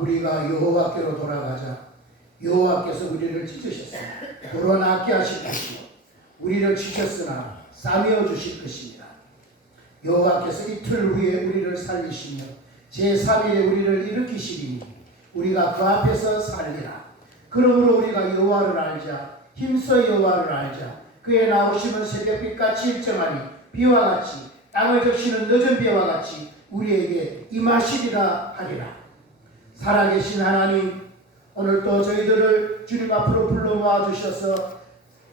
우리가 여호와께로 돌아가자 여호와께서 우리를 찢으셨으나 도로 낫게 하실 것이요 우리를 지셨으나 싸매어 주실 것입니다. 여호와께서 이틀 후에 우리를 살리시며 제3일에 우리를 일으키시리니 우리가 그 앞에서 살리라. 그러므로 우리가 여호와를 알자 힘써 여호와를 알자. 그의 나오심은 새벽빛같이 일정하니 비와 같이 땅을 적시는 늦은 비와 같이 우리에게 임하시리라 하리라. 살아계신 하나님, 오늘도 저희들을 주님 앞으로 불러 모아주셔서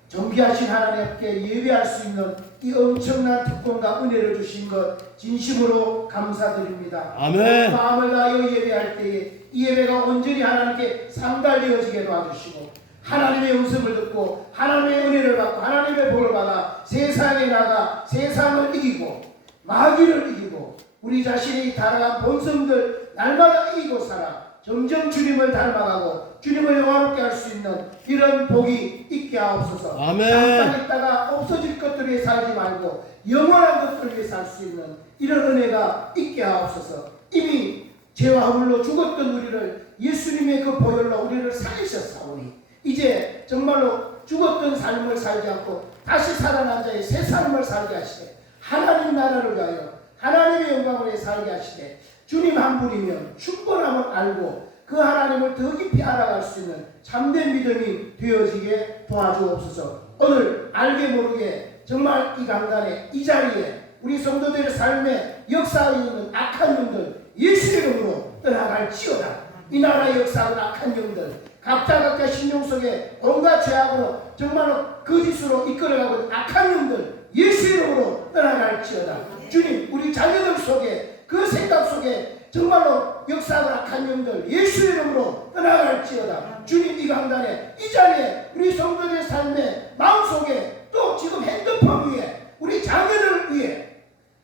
존귀하신 하나님께 예배할 수 있는 이 엄청난 특권과 은혜를 주신 것 진심으로 감사드립니다. 아멘. 마음을 다하여 예배할 때에 이 예배가 온전히 하나님께 상달되어지게 도와주시고 하나님의 음성을 듣고 하나님의 은혜를 받고 하나님의 복을 받아 세상에 나가 세상을 이기고 마귀를 이기고 우리 자신의 타락한 본성들 날마다 이기고 살아 점점 주님을 닮아가고 주님을 영화롭게 할 수 있는 이런 복이 있게 하옵소서. 아멘. 잠깐 있다가 없어질 것들 위해 살지 말고 영원한 것들 위해 살 수 있는 이런 은혜가 있게 하옵소서. 이미 죄와 허물로 죽었던 우리를 예수님의 그 보혈로 우리를 살리셨사오니 이제 정말로 죽었던 삶을 살지 않고 다시 살아난 자의 새 삶을 살게 하시되 하나님 나라를 위하여 하나님의 영광을 위해 살게 하시되 주님 한 분이면 충분함을 알고 그 하나님을 더 깊이 알아갈 수 있는 참된 믿음이 되어지게 도와주옵소서. 오늘 알게 모르게 정말 이 강단에 이 자리에 우리 성도들의 삶에 역사하고 있는 악한 영들 예수 이름으로 떠나갈지어다. 이 나라의 역사하는 악한 영들 각자 심령 속에 온갖 죄악으로 정말로 거짓으로 이끌어가고 있는 악한 영들 예수 이름으로 떠나갈지어다. 주님 우리 자녀들 속에 그 생각 속에 정말로 역사하는 악한 영들 예수 이름으로 떠나갈지어다. 주님 이 강단에 이 자리에 우리 성도들의 삶의 마음속에 또 지금 핸드폰 위에 우리 자녀를 위해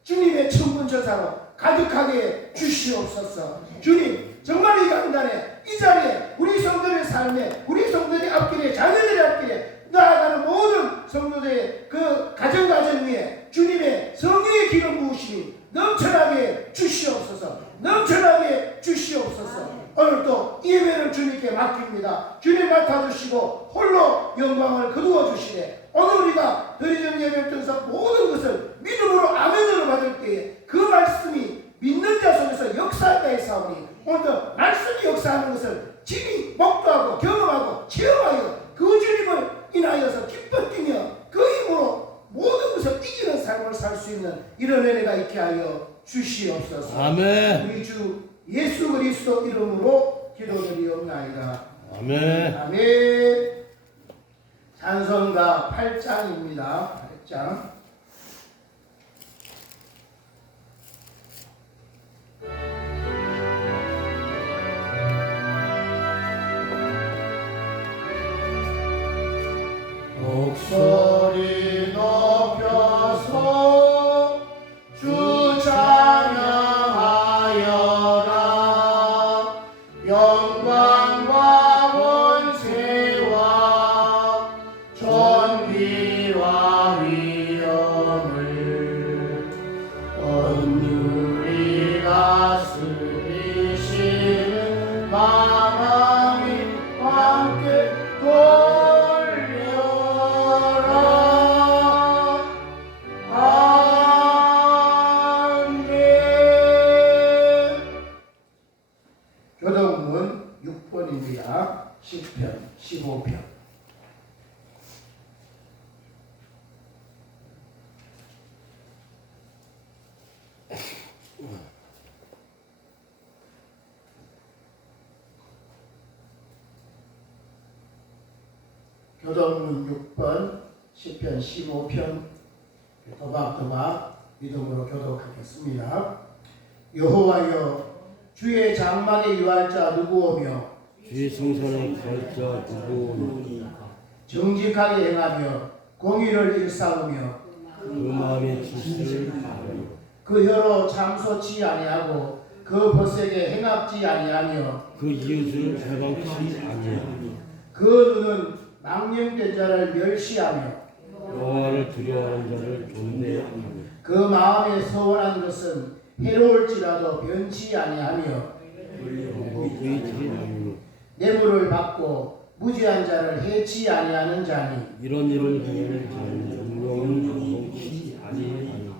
주님의 천군천사로 가득하게 주시옵소서. 주님 정말 이 강단에 이 자리에 우리 성도들의 삶에 우리 성도들의 앞길에 자녀들의 앞길에 나아가는 모든 성도들의 그 가정 위에 주님의 성령의 기름 부으심이 넘쳐나게 주시옵소서. 넘쳐나게 주시옵소서. 오늘도 예배를 주님께 맡깁니다. 주님 맡아주시고 홀로 영광을 거두어 주시되 오늘 우리가 드리는 예배를 통해서 모든 것을 믿음으로 아멘으로 받을 때에 그 말씀이 믿는 자 속에서 역사하게 했사오니 오늘도 말씀이 역사하는 것을 친히 목도하고 경험하고 체험하여 그 주님을 인하여서 기뻐 뛰며 그 힘으로 모든 것을 이기는 삶을 살 수 있는 이런 은혜가 있게 하여 주시옵소서. 아멘. 우리 주 예수 그리스도 이름으로 기도드리옵나이다. 아멘. 아멘. 찬송가 8장입니다. 8장. 목소리 높여서 주 찬양하여라. 영광과 권세와 존귀와 위엄을 온유히 다스리시는 만왕이 함께 교동문 6번입니다. 10편, 15편. 교동문 6번, 10편, 15편 도박도박 믿음으로 교독하겠습니다. 여호와여 주의 장막에 유할 자 누구오며 주의 성전에 갈 자 누구오며 정직하게 행하며 공의를 일삼으며 그 마음의 질서를 바르며 그 혀로 참소치 아니하고 그 벗에게 행합지 아니하며 그 이웃을 해방치 아니하며 그 눈은 망령된 자를 멸시하며 여호와를 두려워하는 자를 존대하며 그 마음에 서원한 것은 해로울지라도 변치 아니하며 의지하니 뇌물을 받고 무지한 자를 해치 아니하는 자니 이런 일을 행하는 자는 분명히 정치 아니하니.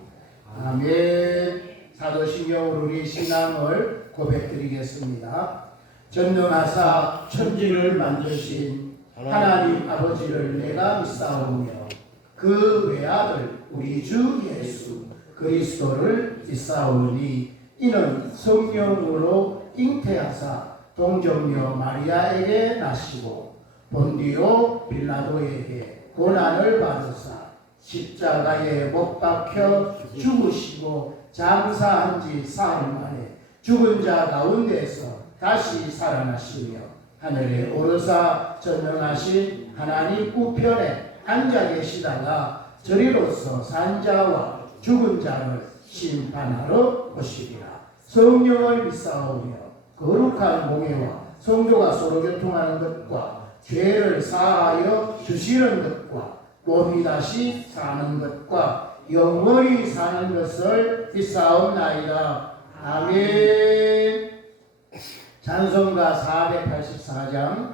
아멘. 사도신경으로 우리 신앙을 고백드리겠습니다. 전능하사 천지를 만드신 하나님 아버지를 내가 믿사오며 그 외아들 우리 주 예수 그리스도를 믿사오니 이는 성령으로 잉태하사 동정녀 마리아에게 나시고 본디오 빌라도에게 고난을 받으사 십자가에 못 박혀 죽으시고 장사한 지 사흘 만에 죽은 자 가운데서 다시 살아나시며 하늘에 오르사 전능하신 하나님 우편에 앉아 계시다가 저리로서 산자와 죽은 자를 심판하러 오시리라. 성령을 믿사오며 거룩한 공예와 성도가 서로 교통하는 것과 죄를 사하여 주시는 것과 몸이 다시 사는 것과 영원히 사는 것을 믿사옵나이다. 아멘. 찬송가 484장.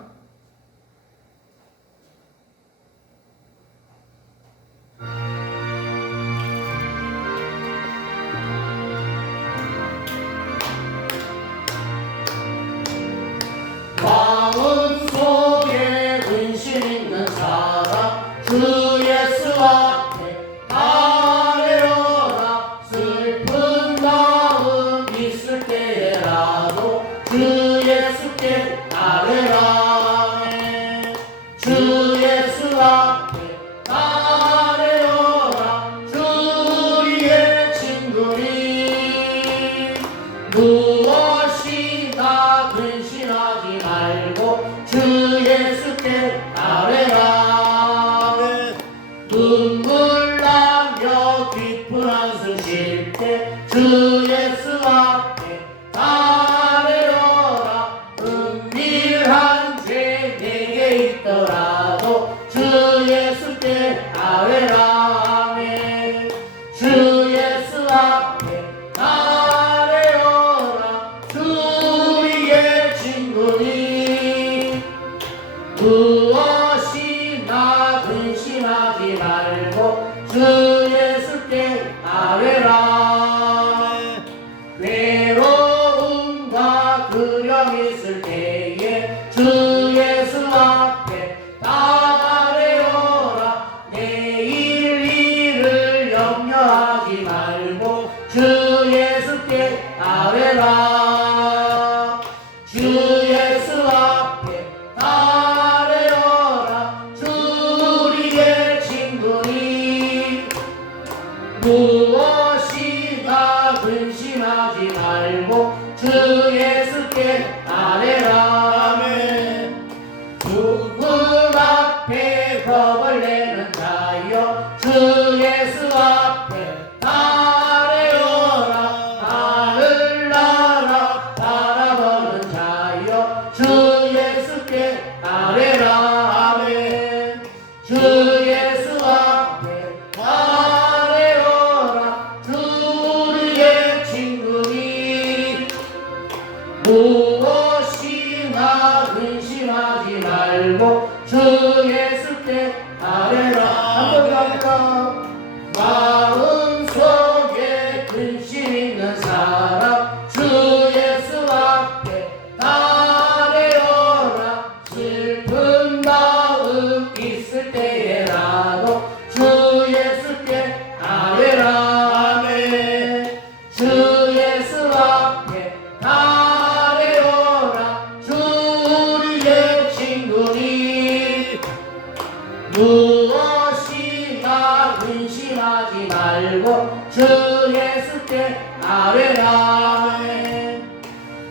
마음 속에 근심 있는 사람 주 예수 앞에 아뢰어라. 슬픈 마음 있을 때라도 주 예수께 아뢰라. 주 예수 앞에 아뢰어라. 주 우리의 친구니 무엇이나 근심하지 말고 주 예수께 아뢰라. 눈물 나며 깊은 한숨 쉴 때 주 예수 앞에 아뢰어라. 은밀한 죄 내게 있더라도 주 예수께 아뢰라. 주 예수 앞에 아뢰어라. 주 우리의 친구니 무엇이나 근심하지 말고 주 예수께 아뢰라. 외로움과 두려움 있을 때에 주 예수 앞에 아뢰어라. 내일 일을 염려하지 말고 주 예수께 아뢰라. 주 예수 앞에 아뢰어라. 주 우리의 친구니 무엇이나 근심하지 말고 주 예수께 아뢰라. 죽음 앞에 겁을 내는 자여 주 예수 앞에 아뢰어라. 하늘나라 바라보는 자여 주 예수께 아뢰라. 주 예수 앞에 아뢰어라. 주 우리의 친구니 무엇이나 근심하지 말고 주 예수께 아뢰라. 한번 합니다. 마음속에 근심 있는 사람 주 예수 앞에 아뢰어라. 슬픈 마음 있을 때에라도 주 예수께 아뢰라. 주 예수 앞에 아뢰어라. 주 우리의 친구니 무엇이나 근심하지 말고 주 예수께 아뢰라.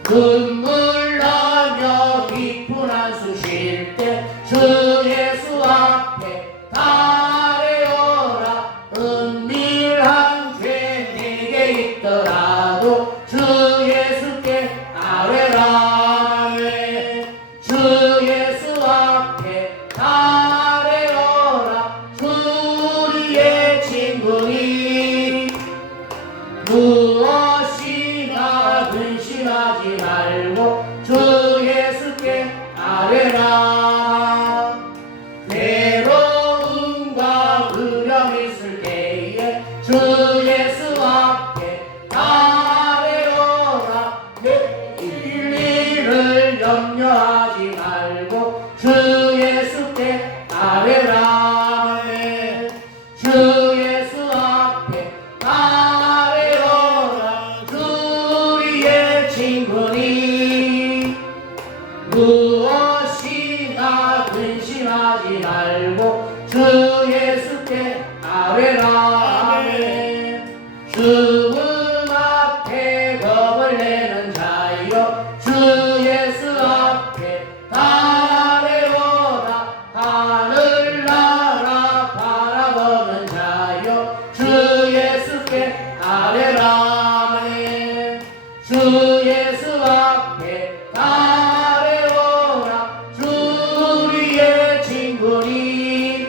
눈물 나며 깊은 한숨 쉴 때 주 예수 앞에 아뢰어라. 은밀한 죄 내게 있더라도 주 예수께 아뢰라. 주 예수 앞에 아뢰어라. 주 우리의 친구니 무엇이나 근심하지 말고 마음 있을 때에 주 예수 앞에 아뢰어라. 일을 염려하지 말고 주 예수께 아뢰라. 주 예수 앞에 아뢰어라. 우리의 친구니 무엇이나 근심하지 말고 주 예수께 아뢰라. 죽음 앞에 겁을 내는 자여 주 예수 앞에 아뢰어라. 하늘나라 바라보는 자여 주 예수께 아뢰라. 주 예수 앞에 아뢰어라. 우리의 친구니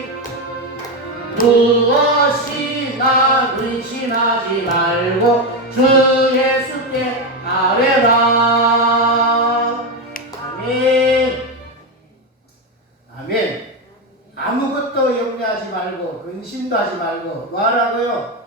무엇이나 근심하지 말고 주 예수께 아뢰라. 아멘. 아멘. 아무것도 염려하지 말고 근심도 하지 말고 뭐하라고요?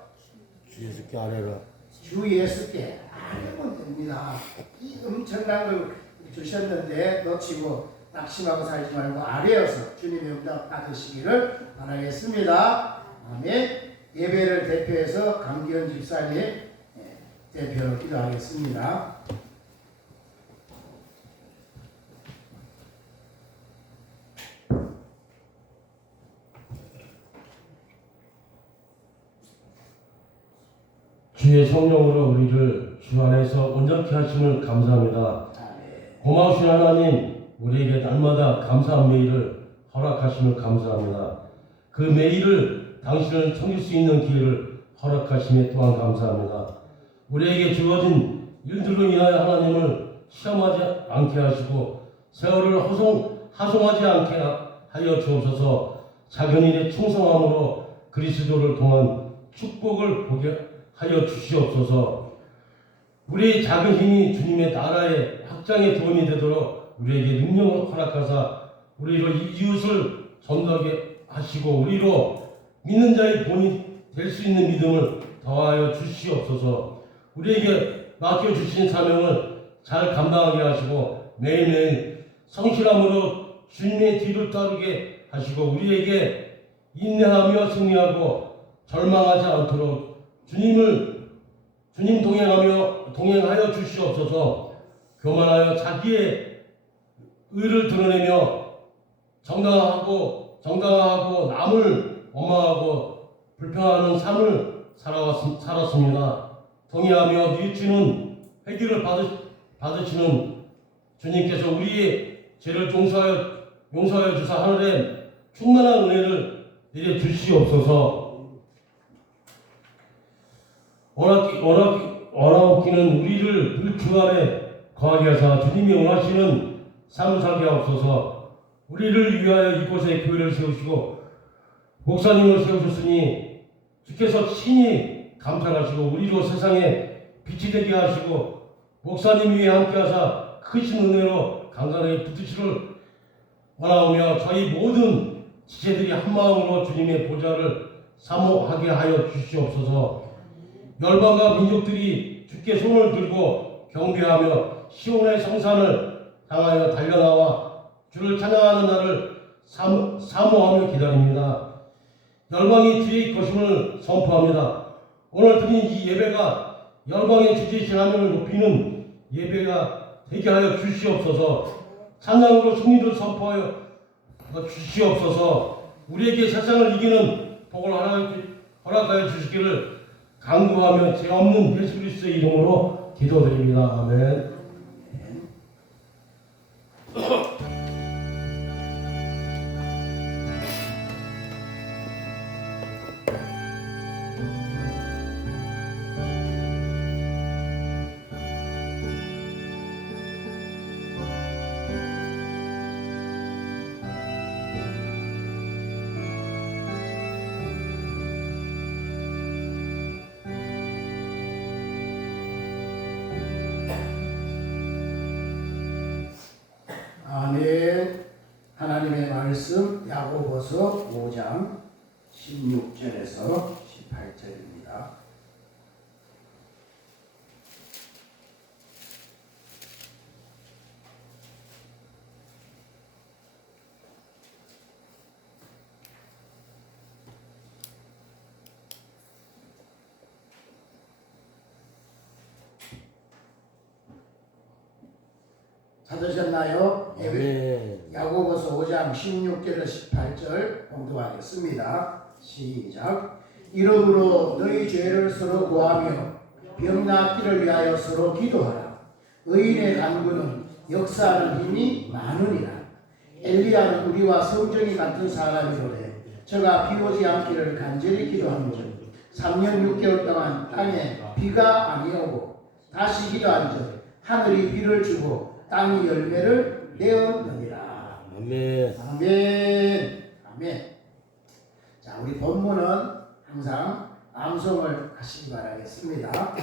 주 예수께 아뢰라. 주 예수께 아뢰면 됩니다. 이 엄청난 걸 주셨는데 놓치고 낙심하고 살지 말고 아뢰어서 주님의 응답 받으시기를 바라겠습니다. 아멘. 예배를 대표해서 강기현 집사님 대표로 기도하겠습니다. 주의 성령으로 우리를 주 안에서 온전케 하심을 감사합니다. 고마우신 하나님, 우리에게 날마다 감사한 매일을 허락하심을 감사합니다. 그 매일을 당신을 섬길 수 있는 기회를 허락하심에 또한 감사합니다. 우리에게 주어진 일들로 인하여 하나님을 시험하지 않게 하시고 세월을 하송하지 않게 하여 주옵소서. 작은 일에 충성함으로 그리스도를 통한 축복을 보게 하여 주시옵소서. 우리의 작은 힘이 주님의 나라의 확장에 도움이 되도록 우리에게 능력을 허락하사 우리로 이웃을 전도하게 하시고 우리로 믿는 자의 본이 될 수 있는 믿음을 더하여 주시옵소서. 우리에게 맡겨주신 사명을 잘 감당하게 하시고 매일매일 성실함으로 주님의 뒤를 따르게 하시고 우리에게 인내하며 승리하고 절망하지 않도록 주님 동행하여 주시옵소서. 교만하여 자기의 의를 드러내며 정당하고 남을 원망하고 불평하는 삶을 살았습니다. 동의하며 뉘우치는 회개를 받으시는 주님께서 우리의 죄를 용서하여 주사 하늘에 충만한 은혜를 내려 주시옵소서. 원하옵기는 우리를 늘 주 안에 거하게 하사 주님이 원하시는 삶을 살게 하옵소서. 우리를 위하여 이곳에 교회를 세우시고 목사님을 세우셨으니 주께서 친히 감찰하시고 우리로 세상에 빛이 되게 하시고 목사님 위에 함께 하사 크신 은혜로 강건하게 붙으시를 원하오며 저희 모든 지체들이 한마음으로 주님의 보좌를 사모하게 하여 주시옵소서. 열방과 민족들이 주께 손을 들고 경배하며 시온의 성산을 향하여 달려나와 주를 찬양하는 날을 사모하며 기다립니다. 열방이 주의 것임을 선포합니다. 오늘 드린 이 예배가 열방의 주제이신 하나님을 높이는 예배가 되게 하여 주시옵소서. 찬양으로 승리를 선포하여 주시옵소서. 우리에게 세상을 이기는 복을 허락하여 주시기를 간구하며 죄 없는 예수 그리스도의 이름으로 기도드립니다. 아멘. 아멘. 하나님의 말씀 야고보서 5장 16절에서 18절입니다. 찾으셨나요? 야고보서 5장 16절에서 18절 공독하겠습니다. 시작. 이러므로 너희 죄를 서로 고하며 병 낫기를 위하여 서로 기도하라. 의인의 간구는 역사하는 힘이 많으니라. 엘리야는 우리와 성정이 같은 사람이로되 저가 비 오지 않기를 간절히 기도한즉 3년 6개월 동안 땅에 비가 아니오고 다시 기도한즉 하늘이 비를 주고 땅이 열매를 내었느니라. 아멘. 아멘. 아멘. 자, 우리 본문은 항상 암송을 하시기 바라겠습니다.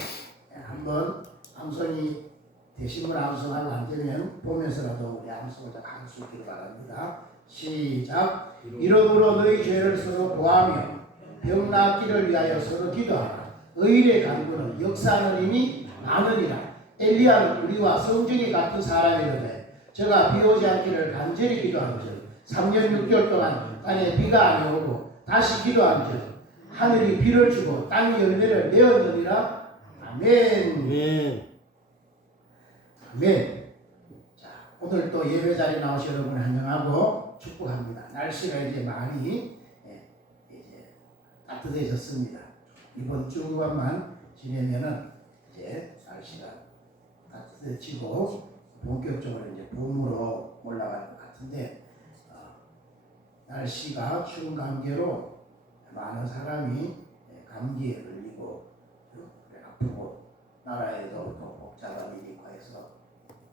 한번 암송이 되신 분 암송하고 안 되면 보면서라도 우리 암송을 할 수 있기를 바랍니다. 시작. 이러므로 너희 죄를 서로 고하며 병 낫기를 위하여 서로 기도하라. 의인의 간구는 역사하는 힘이 많으니라. 엘리야는 우리와 성정이 같은 사람이로되 저가 비 오지 않기를 간절히 기도한즉 3년 6개월 동안 땅에 비가 아니오고 다시 기도한즉 하늘이 비를 주고 땅이 열매를 내었느니라. 아멘. 아멘. 아멘. 자, 오늘 또 예배 자리에 나오신 여러분 환영하고 축복합니다. 날씨가 이제 많이 이제 따뜻해졌습니다. 이번 주간만 지내면은 이제 날씨가 따뜻해지고 본격적으로 이제 봄으로 올라갈 것 같은데 날씨가 추운 관계로 많은 사람이 감기에 걸리고 아프고 나라에도 또 복잡한 일이 있고 해서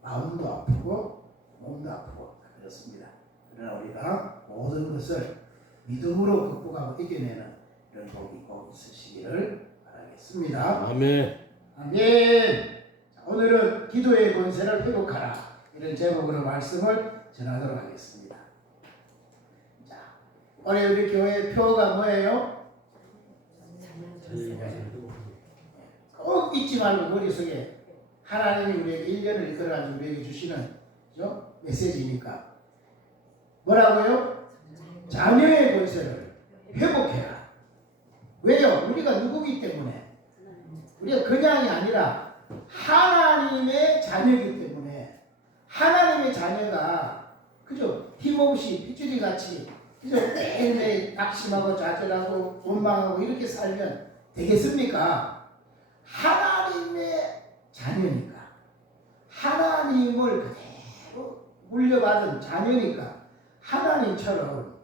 마음도 아프고 몸도 아프고 그렇습니다. 그러나 우리가 모든 것을 믿음으로 극복하고 이겨내는 이런 복이 꼭 있으시기를 바라겠습니다. 아멘. 아멘. 자, 오늘은 기도의 권세를 회복하라 이런 제목으로 말씀을 전하도록 하겠습니다. 자, 오늘 우리 교회 표가 뭐예요? 꼭 잊지 말고 머릿속에 하나님이 우리에게 1년을 이끌어가지고 우리에게 주시는 메시지니까 뭐라고요? 자녀의 권세를 회복해라. 왜요? 우리가 누구기 때문에 우리가 그냥이 아니라 하나님의 자녀이기 때문에 하나님의 자녀가 그죠? 힘없이 빗줄이 같이 그죠? 매일매일 낙심하고 좌절하고 원망하고 이렇게 살면 되겠습니까? 하나님의 자녀니까 하나님을 그대로 물려받은 자녀니까 하나님처럼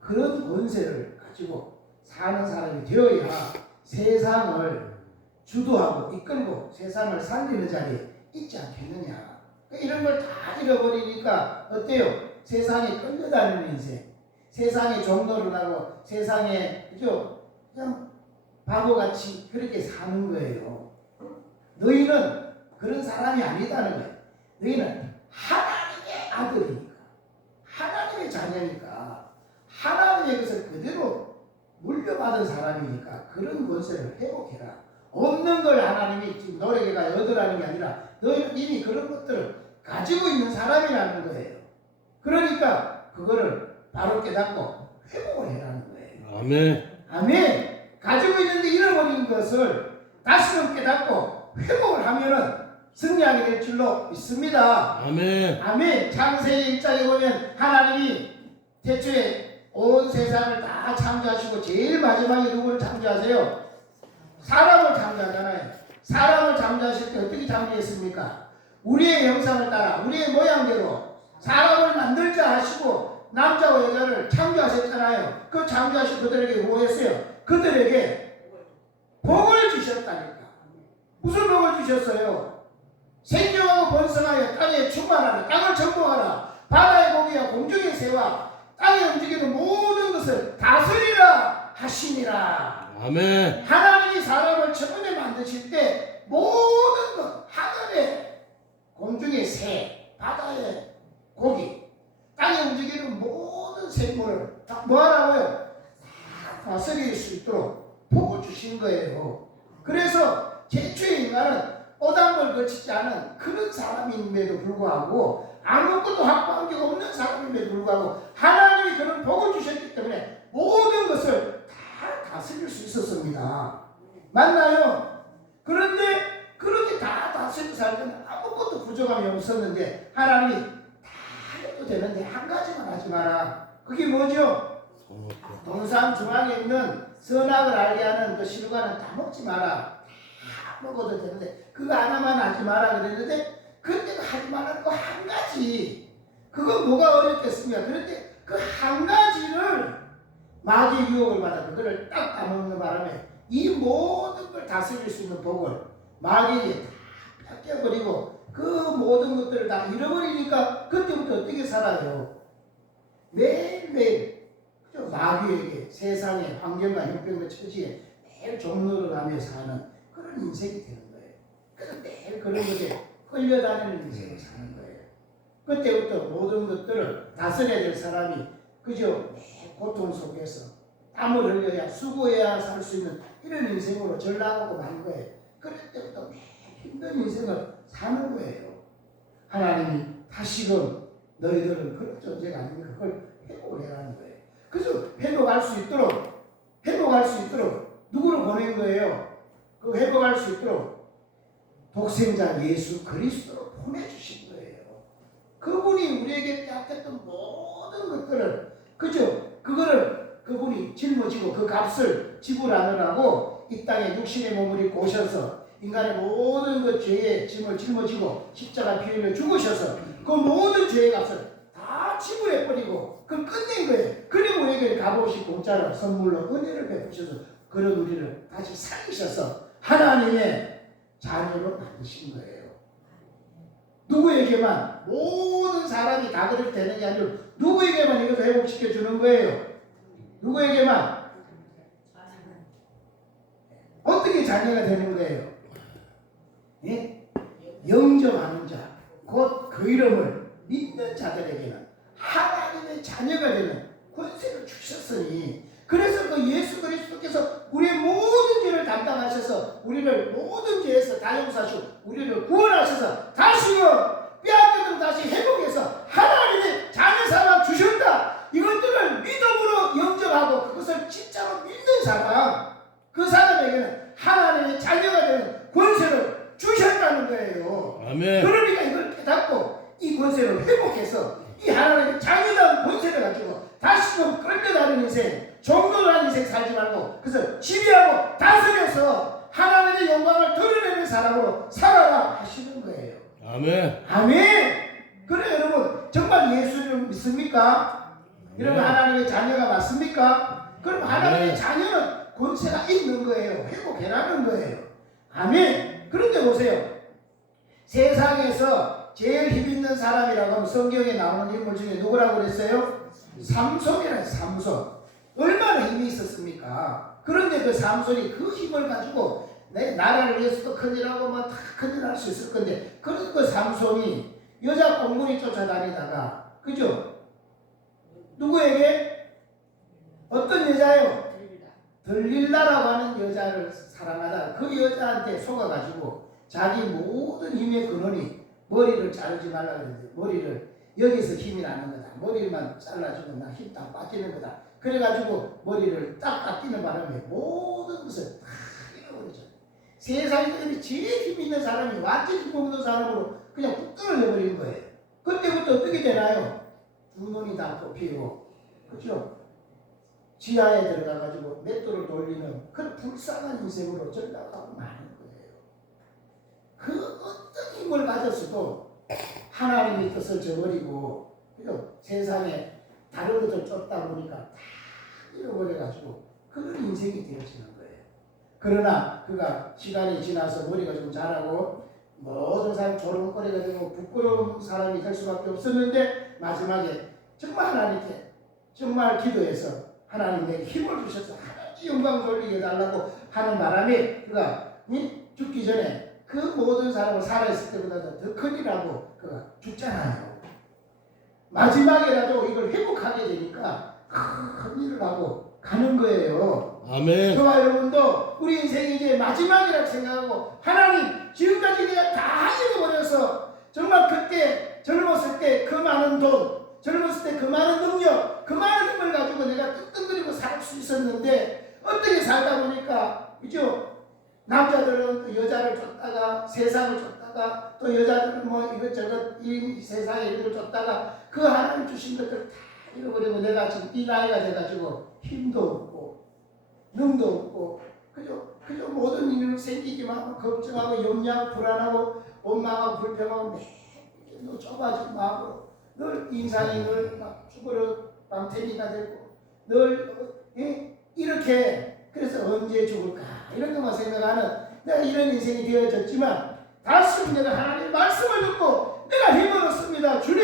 그런 권세를 가지고 사는 사람이 되어야 세상을 주도하고 이끌고 세상을 살리는 자리에 있지 않겠느냐. 이런 걸 다 잃어버리니까 어때요? 세상에 끌려다니는 인생, 세상에 종노를 하고 세상에 그죠? 그냥 바보같이 그렇게 사는 거예요. 너희는 그런 사람이 아니다는 거예요. 너희는 하나님의 아들이니까 하나님의 자녀니까 하나님의 것을 그대로 물려받은 사람이니까 그런 권세를 회복해라. 없는 걸 하나님이 지금 너에게가 얻으라는 게 아니라 너희는 이미 그런 것들을 가지고 있는 사람이라는 거예요. 그러니까 그거를 바로 깨닫고 회복을 해라는 거예요. 아멘. 아멘. 가지고 있는데 잃어버린 것을 다시금 깨닫고 회복을 하면은 승리하게 될 줄로 믿습니다. 아멘. 아멘. 창세기 1장에 보면 하나님이 태초에 온 세상을 다 창조하시고 제일 마지막에 누구를 창조하세요? 사람을 창조하잖아요. 사람을 창조하실 때 어떻게 창조했습니까? 우리의 형상을 따라 우리의 모양대로 사람을 만들자 하시고 남자와 여자를 창조하셨잖아요. 그 창조하신 그들에게 뭐 했어요? 그들에게 복을 주셨다니까. 무슨 복을 주셨어요? 생존하고 번성하여 땅에 충만하라. 땅을 정복하라. 바다의 고기와 공중의 새와 땅에 움직이는 모든 것을 다스리라 하시니라. 아멘. 하나님이 사람을 처음에 만드실 때 모든 것, 하늘의 공중의 새, 바다의 고기, 땅에 움직이는 모든 생물을 다 뭐하라고요? 다 다스릴 수 있도록 복을 주신 거예요. 그래서 최초의 인간은 오당을 거치지 않은 그런 사람임에도 불구하고 아무것도 확보한 게 없는 사람임에도 불구하고 하나님이 그런 복을 주셨기 때문에 모든 것을 다 다스릴 수 있었습니다. 맞나요? 그런데 그렇게 다 다스리고 살면 아무것도 부족함이 없었는데 하나님이 다 해도 되는데 한 가지만 하지 마라. 그게 뭐죠? 동산 중앙에 있는 선악을 알게 하는 그 실과는 다 먹지 마라. 다 먹어도 되는데 그거 하나만 하지 마라 그랬는데 그때 하지 말라는 거 한 가지. 그거 뭐가 어렵겠습니까? 그런데 그 한 가지를 마귀의 유혹을 받아 그거를 딱 따먹는 바람에 이 모든 걸 다스릴 수 있는 복을 마귀에게 다 뺏겨버리고 그 모든 것들을 다 잃어버리니까 그때부터 어떻게 살아요? 매일매일 마귀에게 세상의 환경과 형편과 처지에 매일 종로를 하며 사는 그런 인생이 되는 거예요. 그래서 매일 그런 것에 끌려다니는 인생을 사는 거예요. 그때부터 모든 것들을 다스려야 될 사람이 그저 매일 고통 속에서 땀을 흘려야 수고해야 살 수 있는 이런 인생으로 전락하고 만 거예요. 그럴 때부터 매일 힘든 인생을 사는 거예요. 하나님이 다시금 너희들은 그런 존재가 아니니까 그걸 회복을 해라는 거예요. 그래서 회복할 수 있도록 누구를 보낸 거예요? 그 회복할 수 있도록 독생자 예수 그리스도로 보내주신 거예요. 그분이 우리에게 빼앗겼던 모든 것들을 그거를 그분이 짊어지고 그 값을 지불하느라고 이 땅에 육신의 몸을 입고 오셔서 인간의 모든 그 죄의 짐을 짊어지고 십자가 피 흘려 죽으셔서 그 모든 죄의 값을 다 지불해버리고 그걸 끝낸 거예요. 그리고 우리에게 값없이 공짜로 선물로 은혜를 베푸셔서 그런 우리를 다시 살리셔서 하나님의 자녀로 만드신 거예요. 누구에게만 모든 사람이 다 그렇게 되는 게 아니고 누구에게만 이것을 회복시켜 주는 거예요. 누구에게만 어떻게 자녀가 되는 거예요? 예? 영접하는 자, 곧 그 이름을 믿는 자들에게는 하나님의 자녀가 되는 권세를 주셨으니 그래서 그 예수 그리스도께서 우리의 모든 죄를 담당하셔서 우리를 모든 죄에서 다 용서하시고 우리를 구원하셔서 다시금 빼앗겼던 다시 회복해서 하나님의 자녀 삼아 주셨다. 이것들을 믿음으로 영접하고 그것을 진짜로 믿는 사람, 그 사람에게는 하나님의 자녀가 되는 권세를 주셨다는 거예요. 아멘. 그러니까 이걸 깨닫고 이 권세를 회복해서 이 하나님의 자녀다운 권세를 가지고 다시금 끌려다니는 인생, 종교한 인생 살지 말고 그래서 지배하고 다스려서 하나님의 영광을 드러내는 사람으로 살아라 하시는 거예요. 아멘. 아멘. 그래 여러분 정말 예수를 믿습니까? 여러분 하나님의 자녀가 맞습니까? 그럼 하나님의 자녀는 권세가 있는 거예요. 회복해라는 거예요. 아멘. 그런데 보세요. 세상에서 제일 힘있는 사람이라고 하면 성경에 나오는 인물 중에 누구라고 그랬어요? 삼손이라요. 삼손. 얼마나 힘이 있었습니까? 그런데 그 삼손이 그 힘을 가지고 내 나라를 위해서도 큰일하고 뭐 다 큰일 할 수 있을 건데 그런 그 삼손이 여자 꽁무니 쫓아다니다가 그죠? 누구에게? 어떤 여자요? 들릴라라고 하는 여자를 사랑하다 그 여자한테 속아가지고 자기 모든 힘의 근원이 머리를 자르지 말라 그랬는데 머리를 여기서 힘이 나는 거다. 머리만 잘라주면 나 힘 다 빠지는 거다. 그래가지고 머리를 딱 깎이는 바람에 모든 것을 다 잃어버리죠. 세상에 제일 힘 있는 사람이 완전 힘 없는 사람으로 그냥 뚝 떨어져 버리는 거예요. 그때부터 어떻게 되나요? 두 눈이 다 뽑히고 그죠? 지하에 들어가가지고 맷돌을 돌리는 그 불쌍한 인생으로 전락하고 마는 거예요. 그 어떤 힘을 가졌어도 하나님의 뜻을 저버리고 그죠? 세상에 다른 것을 쫓다 보니까 다 잃어버려가지고 그런 인생이 되어지는 거예요. 그러나 그가 시간이 지나서 머리가 좀 자라고 모든 사람 조롱거리가 되고 부끄러운 사람이 될 수밖에 없었는데 마지막에 정말 하나님께 정말 기도해서 하나님 내게 힘을 주셔서 하나님 영광 돌리게 해달라고 하는 바람에 그가 죽기 전에 그 모든 사람을 살아있을 때보다 더 큰일하고 그가 죽잖아요. 마지막에라도 이걸 회복하게 되니까 큰 일을 하고 가는 거예요. 아멘. 저와 여러분도 우리 인생이 이제 마지막이라고 생각하고 하나님 지금까지 내가 다 잃어버려서 정말 그때 젊었을 때 그 많은 돈, 젊었을 때 그 많은 능력, 그 많은 힘을 가지고 내가 끙끙거리고 살 수 있었는데 어떻게 살다 보니까 그죠? 남자들은 또 여자를 줬다가 세상을 줬다가 또 여자들은 뭐 이것저것 이 세상에 이걸 줬다가 그 하나님 주신 것들 다 잃어버리고 내가 지금 이 나이가 돼가지고 힘도 없고 능도 없고 그저 모든 일을 생기기만 하고 걱정하고 염려하고 불안하고 원망하고 불평하고 매일 좁아진 마음으로 늘 인상이 늘막 죽으러 방태기가 되고 늘 이렇게 그래서 언제 죽을까 이런 것만 생각하는 내가 이런 인생이 되어졌지만 다시 내가 하나님의 말씀을 듣고 내가 힘을 얻습니다. 주님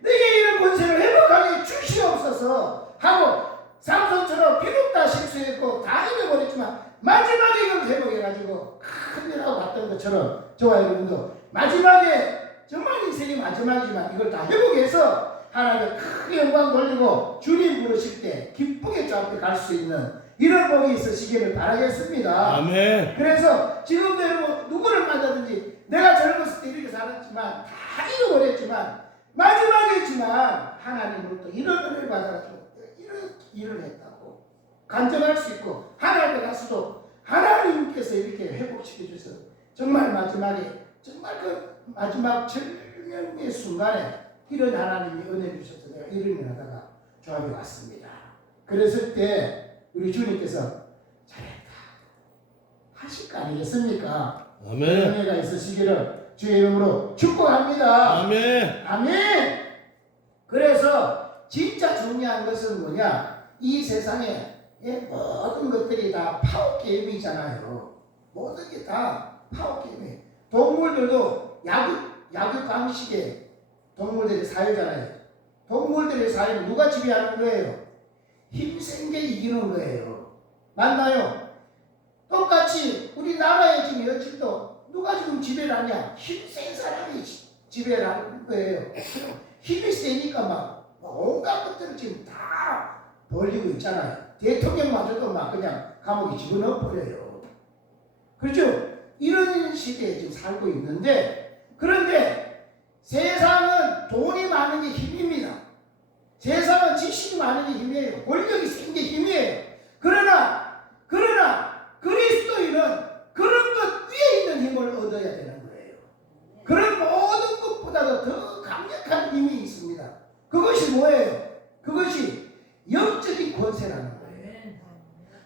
내게 이런 권세를 회복하게 주시옵소서 하고 삼손처럼 비록 다 실수했고 다 잃어버렸지만 마지막에 이걸 회복해가지고 큰일하고 갔던 것처럼 저와 여러분도 마지막에 정말 인생이 마지막이지만 이걸 다 회복해서 하나님께 크게 영광 돌리고 주님 부르실 때 기쁘게 주 앞에 갈 수 있는 이런 복이 있으시기를 바라겠습니다. 아멘. 그래서 지금도 여러분 누구를 만나든지 내가 젊었을 때 이렇게 살았지만 다 잃어버렸지만 마지막이지만 하나님으로부터 이런 은혜를 받아가지고 이런 일을 했다고 간증할 수 있고 하나님께 가서도 하나님께서 이렇게 회복시켜 주셔서 정말 마지막에 정말 그 마지막 절명의 순간에 이런 하나님이 은혜를 주셔서 내가 이런 일 하다가 주 앞에 왔습니다. 그랬을 때 우리 주님께서 잘했다 하실 거 아니겠습니까? 아멘. 은혜가 있으시기를 주의 이름으로 축복합니다. 아멘. 아멘. 그래서 진짜 중요한 것은 뭐냐? 이 세상에 모든 것들이 다 파워 게임이잖아요. 모든 게 다 파워 게임이에요. 동물들도 야구 방식의 동물들이 사회잖아요. 동물들의 사회는 누가 지배하는 거예요? 힘센 게 이기는 거예요. 맞나요? 똑같이 우리나라의 지금 여친도 누가 지금 지배를 하냐? 힘센 사람이 지배를 하는 거예요. 힘이 세니까 막 온갖 것들을 지금 다 벌리고 있잖아요. 대통령마저도 막 그냥 감옥에 집어넣어 버려요. 그렇죠? 이런 시대에 지금 살고 있는데 그런데 세상은 돈이 많은 게 힘입니다. 세상은 지식이 많은 게 힘이에요. 권력이 센 게 힘이에요. 그러나 그리스도인은 그런 것 위에 있는 힘을 얻어야 되는 거예요. 그런 모든 것보다도 더 강력한 힘이 있습니다. 그것이 뭐예요? 그것이 영적인 권세라는 거예요.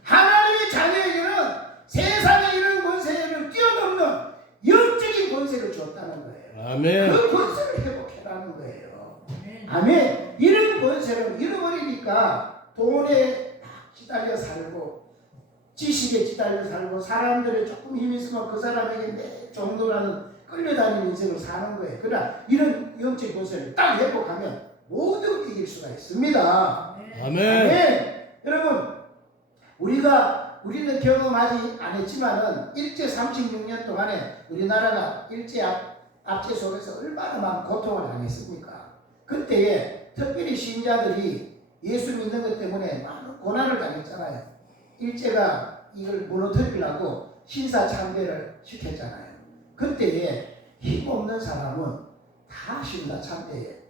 하나님의 자녀에게는 세상의 이런 권세를 뛰어넘는 영적인 권세를 줬다는 거예요. 아멘. 그 권세를 회복해라는 거예요. 아멘. 이런 권세를 잃어버리니까 돈에 시달려 살고 지식에 시달려 살고 사람들의 조금 힘이 있으면 그 사람에게 내 정도라는 끌려다니는 인생을 사는 거예요. 그러나 이런 영적 권세를 딱 회복하면 모두 이길 수가 있습니다. 아멘. 아멘. 여러분 우리는 경험하지 않았지만은 일제 36년 동안에 우리나라가 일제 압제 속에서 얼마나 많은 고통을 당했습니까? 그때에 특별히 신자들이 예수 믿는 것 때문에 많은 고난을 당했잖아요. 일제가 이걸 무너뜨리려고 신사참배를 시켰잖아요. 그때에 힘없는 사람은 다 신사참배에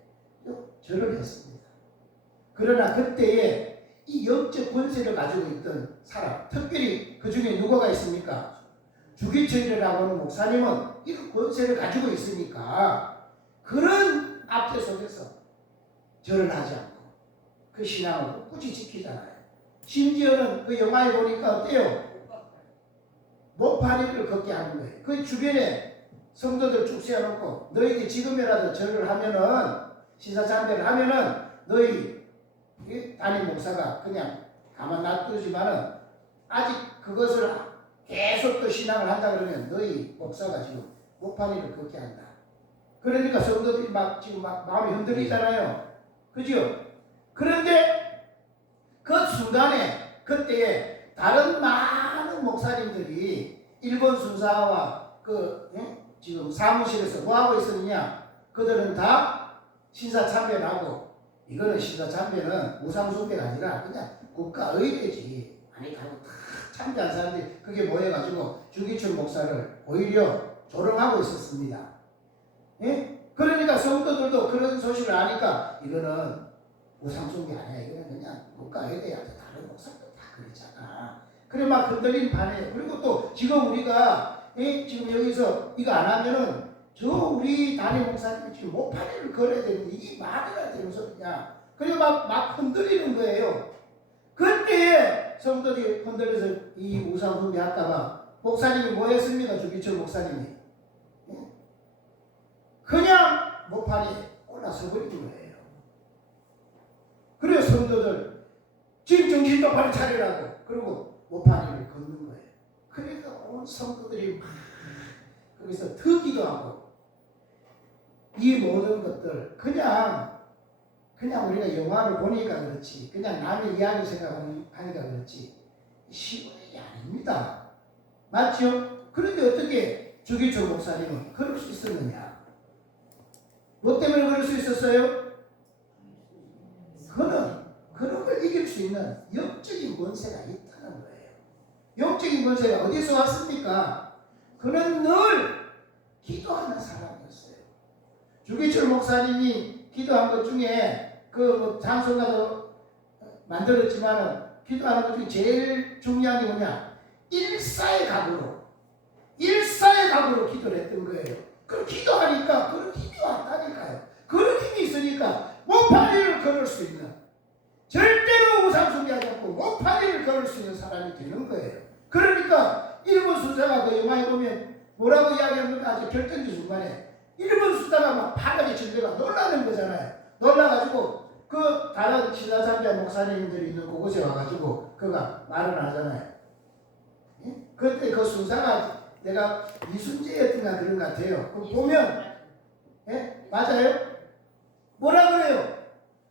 절을 했습니다. 그러나 그때에 이 영적 권세를 가지고 있던 사람, 특별히 그 중에 누구가 있습니까? 주기철이라고 하는 목사님은 이런 권세를 가지고 있으니까 그런 압제 속에서 절을 하지 않고 그 신앙을 굳이 지키잖아요. 심지어는 그 영화에 보니까 어때요? 목파리를 걷게 하는 거예요. 그 주변에 성도들 쭉 세워놓고 너희들 지금이라도 절을 하면은 신사참배를 하면은 너희 담임 목사가 그냥 가만 놔두지만은 아직 그것을 계속 또 신앙을 한다 그러면 너희 목사가 지금 목파리를 걷게 한다. 그러니까 성도들이 막 지금 막 마음이 흔들리잖아요. 그죠? 그런데 그 순간에 그때에 다른 많은 목사님들이 일본 순사와 지금 사무실에서 뭐 하고 있었느냐? 그들은 다 신사참배를 하고 이거는 신사참배는 무상숭배가 아니라 그냥 국가의례지. 아니 하고 다 참여한 사람들이 그게 모여가지고 주기철 목사를 오히려 조롱하고 있었습니다. 예? 그러니까 성도들도 그런 소식을 아니까 이거는 우상숭배 아니야. 이거는 그냥 국가의례야. 다른 목사도 다 그러잖아. 그래 막 흔들린 판이에요. 그리고 또 지금 우리가 지금 여기서 이거 안 하면은 저 우리 담임 목사님이 지금 모파리를 걸어야 되는데 이게 말이라 되는 소리냐. 그리고 막 흔들리는 거예요. 그때 성도들이 흔들려서 이 우상숭배 할까봐 목사님이 뭐 했습니까? 주기철 목사님이 그냥 모파리에 올라서 버린 거예요. 그래서 성도들 지금 정신 똑바로 차리라고 그리고 모파리를 걷는 거예요. 그러니까 온 성도들이 막 거기서 더 기도하고 이 모든 것들 그냥 우리가 영화를 보니까 그렇지 그냥 남의 이야기 생각하니까 그렇지 쉬운 일이 아닙니다. 맞죠? 그런데 어떻게 주기철 목사님은 그럴 수 있었느냐? 뭐 때문에 그럴 수 있었어요? 그런 걸 이길 수 있는 영적인 권세가 있다는 거예요. 영적인 권세가 어디서 왔습니까? 그는 늘 기도하는 사람이었어요. 주기철 목사님이 기도한 것 중에 그 장성가도 만들었지만은 기도하는 것 중에 제일 중요한 게 뭐냐? 일사의 각오로 기도를 했던 거예요. 그럼 기도하니까 그런 힘이 왔다니까요. 그런 힘이 있으니까 모파리를 걸을 수 있는 절대로 우상숭배하지 않고 모파리를 걸을 수 있는 사람이 되는 거예요. 그러니까 일본 수사가 그 영화에 보면 뭐라고 이야기합니까? 아주 결정적 순간에 일본 수사가 막 파가게 질려가 놀라는 거잖아요. 놀라가지고 그 다른 지사장자 목사님들이 있는 그곳에 와가지고 그가 말을 하잖아요. 예? 그때 그 수사가 내가 이순재였던가 그런 것 같아요. 그 보면 예? 맞아요? 뭐라 그래요?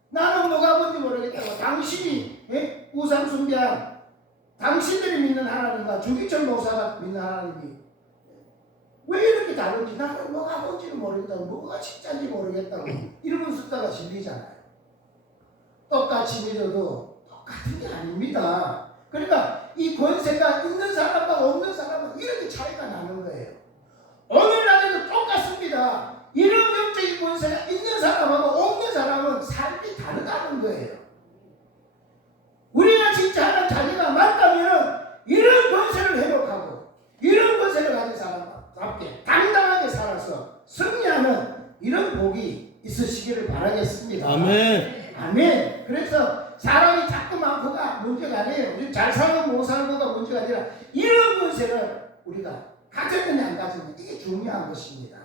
나는 뭐가 뭔지 모르겠다고. 당신이 예? 우상숭배한 당신들이 믿는 하나님과 주기철 목사가 믿는 하나님이 왜 이렇게 다른지 나는 뭐가 뭔지는 모르겠다고 뭐가 진짜인지 모르겠다고 일본 숫자가 진리잖아요. 똑같이 믿어도 똑같은 게 아닙니다. 그러니까 이 권세가 있는 사람과 없는 사람은 이렇게 차이가 나는 거예요. 오늘날에도 똑같습니다. 이런 영적인 권세가 있는 사람하고 없는 사람은 삶이 다르다는 거예요. 우리가 진짜 하는 자기가 맞다면 이런 권세를 회복하고 이런 권세를 가진 사람답게 당당하게 살아서 승리하는 이런 복이 있으시기를 바라겠습니다. 아멘. 아멘. 그래서 사람이 자꾸 많고가 문제가 아니에요. 잘 살고 못 살고가 문제가 아니라 이런 권세를 우리가 가졌느냐 안 가졌느냐 이게 중요한 것입니다.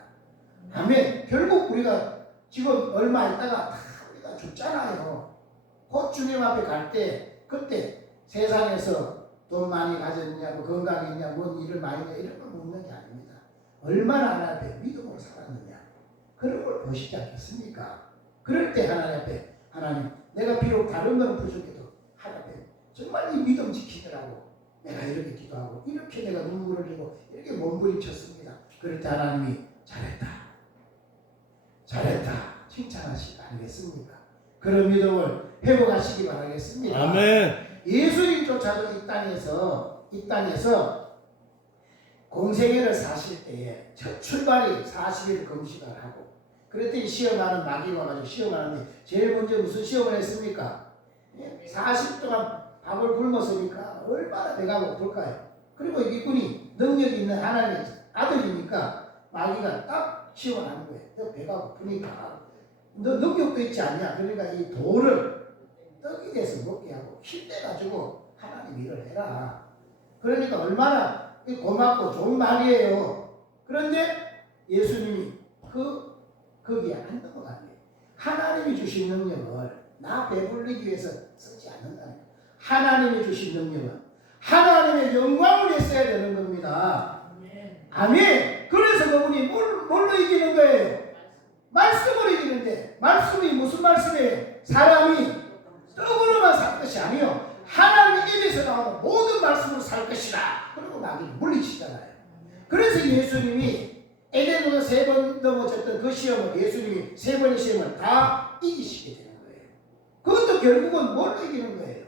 아멘. 결국 우리가 지금 얼마 있다가 다 우리가 죽잖아요. 곧 주님 앞에 갈 때 그때 세상에서 돈 많이 가졌느냐 뭐 건강했냐 뭔 일을 많이 했냐 이런 걸 묻는 게 아닙니다. 얼마나 하나님 앞에 믿음으로 살았느냐 그런 걸 보시지 않겠습니까? 그럴 때 하나님 앞에 하나님 내가 비록 다른 건 부족해도 하나님 앞에 정말 이 믿음 지키느라고 내가 이렇게 기도하고 이렇게 내가 눈물을 흘리고 이렇게 몸부림쳤습니다. 그럴 때 하나님이 잘했다 칭찬하시지 않겠습니까? 그런 믿음을 회복하시기 바라겠습니다. 아멘. 예수님조차도 이 땅에서 공생애를 사실 때에 첫 출발이 40일 금식을 하고 그랬더니 시험하는 마귀가 와가지고 시험하는데 제일 먼저 무슨 시험을 했습니까? 40일 동안 밥을 굶었으니까 얼마나 배가 고플까요? 그리고 이분이 능력이 있는 하나님의 아들이니까 마귀가 딱 시험을 하는 거예요. 너 배가 고프니까 너 능력도 있지 않냐? 그러니까 이 돌을 떡이 돼서 먹게 하고 힘내가지고 하나님 일을 해라. 그러니까 얼마나 고맙고 좋은 말이에요. 그런데 예수님이 거기에 안 넘어가네. 하나님이 주신 능력을 나 배불리기 위해서 쓰지 않는다는 거예요. 하나님이 주신 능력은 하나님의 영광을 위해 써야 되는 겁니다. 아멘. 그래서 그분이 뭘로 이기는 거예요? 말씀으로 이기는데 말씀이 무슨 말씀이에요? 사람이 떡으로만 살 것이 아니요 하나님 입에서 나오는 모든 말씀으로 살 것이라. 그리고 마귀를 물리치잖아요. 그래서 예수님이 에덴으로 3번 넘어졌던 그 시험을 예수님이 3번의 시험을 다 이기시게 되는 거예요. 그것도 결국은 뭘로 이기는 거예요?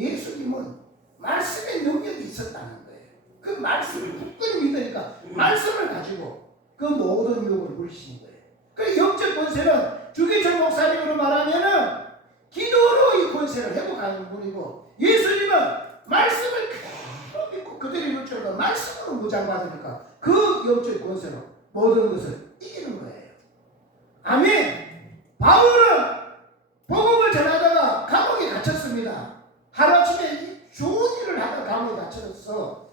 예수님은 말씀의 능력이 있었다는 거예요. 그 말씀을 굳건히 믿으니까 말씀을 가지고 그 모든 유혹을 물리신 거예요. 그 영적 권세는 주기철 목사님으로 말하면은 기도로 이 권세를 회복하는 분이고, 예수님은 말씀을 그대로 믿고 그대로 이룰 줄 알고 말씀으로 무장받으니까 그 영적 권세로 모든 것을 이기는 거예요. 아멘. 바울은 복음을 전하다가 감옥에 갇혔습니다. 하루아침에 좋은 일을 하다가 감옥에 갇혀서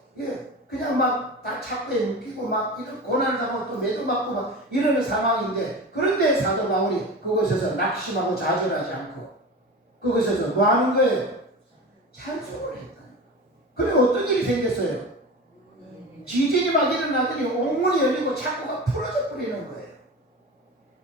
그냥 막 다 착고에 묶이고 막 이런 고난을 당하고 또 매도 맞고 막 이러는 상황인데, 그런데 사도 바울이 그곳에서 낙심하고 좌절하지 않고 그곳에서 뭐 하는 거예요? 찬송을 했다. 그래 어떤 일이 생겼어요? 지진이 막 일어나더니 옥문이 열리고 착고가 풀어져 버리는 거예요.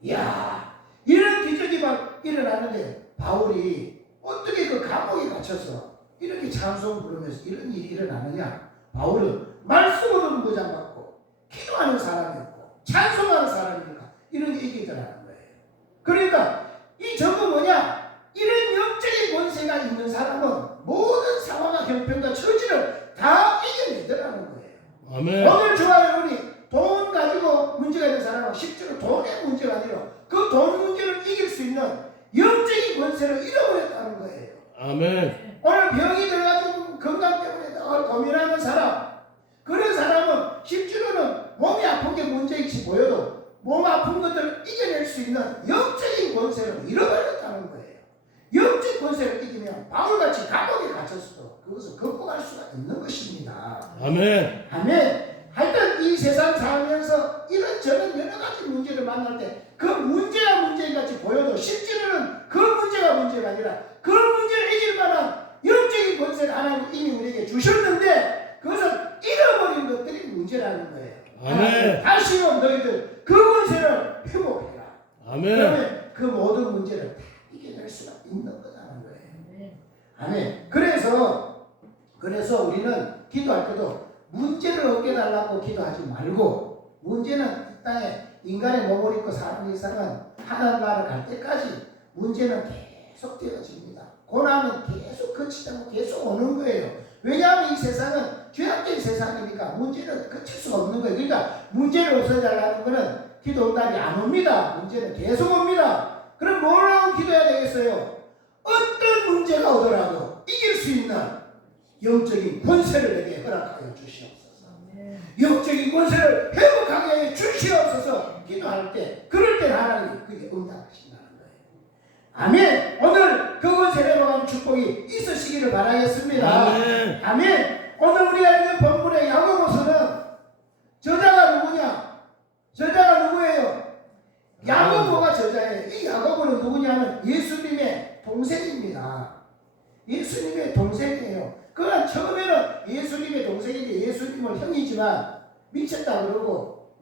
이야, 이런 기적이 막 일어나는데 바울이 어떻게 그 감옥에 갇혀서 이렇게 찬송 부르면서 이런 일이 일어나느냐? 바울은 말씀으로 무장받고 기도하는 사람이었고 찬송하는 사람이니까 이런 게 이기더라는 거예요. 그러니까 이 전부 뭐냐? 이런 영적인 권세가 있는 사람은 모든 상황과 형편과 처지를 다 이겨내더라는 거예요. 아멘. 오늘 저와 여러분이 돈 가지고 문제가 있는 사람은 실제로 돈의 문제가 아니라 그 돈 문제를 이길 수 있는 영적인 권세를 잃어버렸다는 거예요. 아멘. 오늘 병이 들어가지고 건강 때문에 늘 고민하는 사람, 그런 사람은 실제로는 몸이 아픈 게 문제일지 보여도 몸 아픈 것들을 이겨낼 수 있는 영적인 권세를 잃어버렸다는 거예요. 영적 권세를 이기면 바울같이 감옥에 갇혔어도 그것을 극복할 수가 있는 것입니다. 아멘. 아멘. 하여튼 이 세상 살면서 이런저런 여러 가지 문제를 만날 때 그 문제가 문제인 같이 보여도 실제로는 그 문제가 문제가 아니라 그 문제를 이길 만한 영적인 권세를 하나님 이미 우리에게 주셨는데 그것을 잃어버린 것들이 문제라는 거예요. 아멘. 다시는 너희들 그 권세를 회복해라. 아멘. 그러면 그 모든 문제를 다 이겨낼 수가 있는 거라는 거예요. 아멘. 그래서 우리는 기도할 때도 문제를 없게달라고 기도하지 말고, 문제는 이 땅에 인간의 몸을 입고 사는 이상은 하나님 나라를 갈 때까지 문제는 계속 되어집니다. 고난은 계속 거치고 계속 오는 거예요. 왜냐하면 이 세상은 죄악된 세상이니까 문제는 그칠 수가 없는 거예요. 그러니까 문제를 없애달라는 것은 기도 응답이 안 옵니다. 문제는 계속 옵니다. 그럼 뭐라고 기도해야 되겠어요? 어떤 문제가 오더라도 이길 수 있는 영적인 권세를 내게 허락하여 주시옵소서. 영적인 권세를 회복하게 주시옵소서. 기도할 때, 그럴 때 하나님이 그게 응답하신다는 거예요. 아멘. 오늘 그 권세를 회복하는 축복이 있으시기를 바라겠습니다. 아멘. 아멘. 오늘 우리가 읽는 본문의 야고보서는 저자가 누구냐? 저자가 누구예요? 야고보가 저자예요. 이 야고보는 누구냐면 예수님의 동생입니다. 예수님의 동생이에요. 그러나 처음에는 예수님의 동생인데 예수님은 형이지만 미쳤다 그러고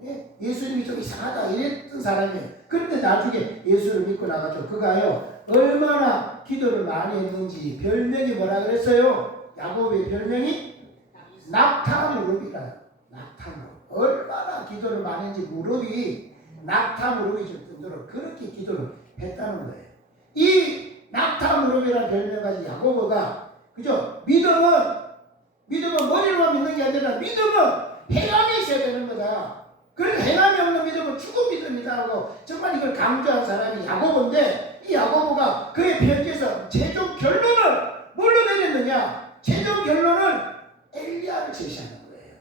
예수님이 좀 이상하다 이랬던 사람이에요. 그런데 나중에 예수를 믿고 나가죠. 그가요 얼마나 기도를 많이 했는지 별명이 뭐라 그랬어요? 야고보의 별명이 낙타무릎이라. 낙타무릎. 얼마나 기도를 많이 했는지 무릎이 낙타무릎이 줄 정도로 그렇게 기도를 했다는 거예요. 이 낙타무릎이라는 별명 가진 야고보가 그죠? 믿음은 머리로만 믿는 게 아니라 믿음은 행함이 있어야 되는 거다. 그래서 행함이 없는 믿음은 죽은 믿음이다 하고 정말 이걸 강조한 사람이 야고보인데, 이 야고보가 그의 편지에서 최종 결론을 뭘로 내렸느냐? 최종 결론을 엘리야를 제시하는 거예요.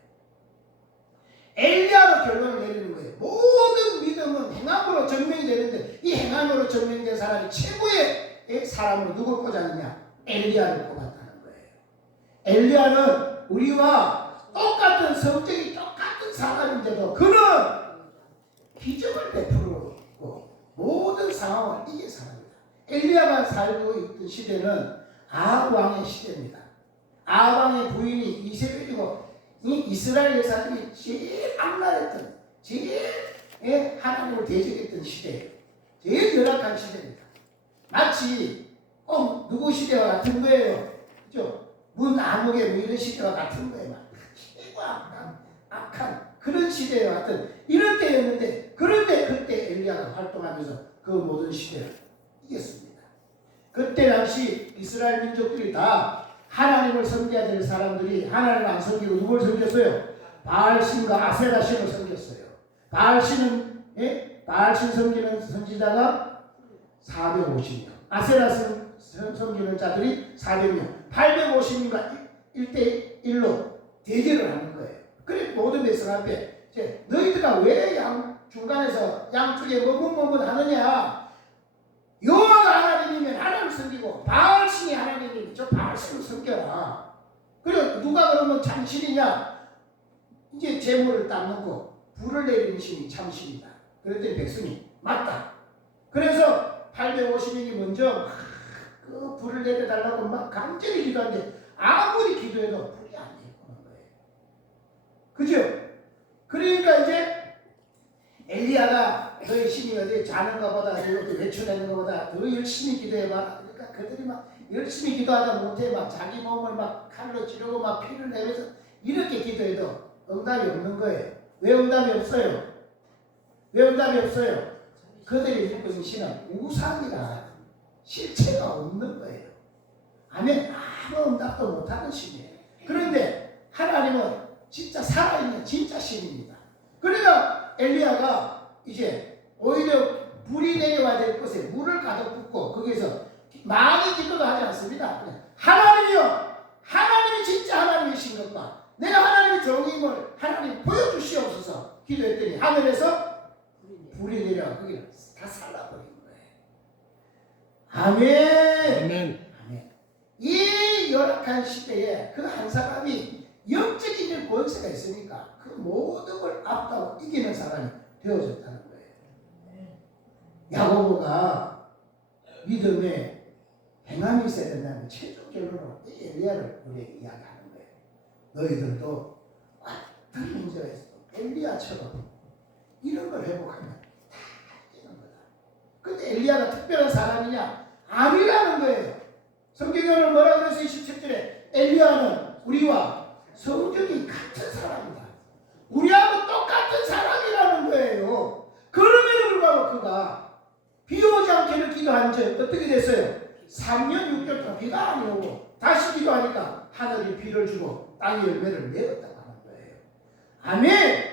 엘리야로 결론을 내리는 거예요. 모든 믿음은 행함으로 증명이 되는데 이 행함으로 증명된 사람이 최고의 사람으로 누굴 꽂았느냐? 엘리야를 꼽았다는 거예요. 엘리야는 우리와 똑같은 성격이 똑같은 사람인데도 그는 기적을 베풀고 모든 상황을 이긴 사람입니다. 엘리야가 살고 있던 시대는 아합 왕의 시대입니다. 아합 왕의 부인이 이세벨이고 이 이스라엘 역사중에 제일 악랄했던, 제일 하나님을 대적했던 시대예요. 제일 열악한 시대입니다. 마치 누구 시대와 같은 거예요. 그죠? 문아무개 뭐 이런 시대와 같은 거예요. 최고 악한 그런 시대와 같은 이런 때였는데, 그런데 그때 엘리야가 활동하면서 그 모든 시대를 이겼습니다. 그때 당시 이스라엘 민족들이 다 하나님을 섬겨야 될 사람들이 하나님을 안 섬기고 누굴 섬겼어요? 바알신과 아세라신을 섬겼어요. 바알신은 바알신 섬기는 선지자가 450명, 아세라신 섬기는 자들이 400명, 850명과 1대1로 대결을 하는 거예요. 그래 모든 백성 앞에 너희들아 왜 중간에서 양쪽에 머뭇머뭇하느냐? 여호와가 하나님이면 하나님을 섬기고 바알신이 하나님이면 저 바알신을 섬겨라. 그래 누가 그러면 참신이냐? 이제 재물을 딱 놓고 불을 내리는 신이 참신이다. 그랬더니 백성이 맞다. 그래서 850명이 먼저 그 불을 내려달라고 막 간절히 기도하는데 아무리 기도해도 불이 안 내려오는 거예요. 그죠? 그러니까 이제 엘리야가 너희 신이 어디 자는 것보다 이렇게 외출하는 것보다 더 열심히 기도해봐. 그러니까 그들이 막 열심히 기도하다 못해 막 자기 몸을 막 칼로 찌르고 막 피를 내면서 이렇게 기도해도 응답이 없는 거예요. 왜 응답이 없어요? 왜 응답이 없어요? 그들이 믿고 있는 신은 우상이라 실체가 없는 거예요. 아멘. 아무 응답도 못하는 신이에요. 그런데 하나님은 진짜 살아있는 진짜 신입니다. 그러니까 엘리야가 이제 오히려 불이 내려와야 될 곳에 물을 가득 붓고 거기서 많이 기도도 하지 않습니다. 하나님이요, 하나님이 진짜 하나님이신 것과 내가 하나님의 정의임을 하나님 보여주시옵소서 기도했더니 하늘에서 불이 내려와 거기를 다 살라버린 거예요. 아멘. 아멘. 아멘. 이 열악한 시대에 그 한 사람이 영적인 권세가 있으니까 그 모든 걸 압도하고 이기는 사람이 되어졌다는 거예요. 야고보가 믿음에 행함이 있어야 된다는 최종적으로 이 엘리야를 우리에게 이야기하는 거예요. 너희들도 같은 문제가 있어도 엘리야처럼 이런 걸 회복하면 다 이기는 거다. 근데 엘리야가 특별한 사람이냐? 아니라는 거예요. 성경에는 뭐라고 그랬어요? 17절에 엘리야는 우리와 성격이 같은 사람이다. 우리하고 똑같은 사람이라는 거예요. 그럼에도 불구하고 그가 비 오지 않기를 기도한 적 어떻게 됐어요? 3년 6개월 동안 비가 안 오고 다시 기도하니까 하늘이 비를 주고 땅이 열매를 내었다고 하는 거예요. 아멘.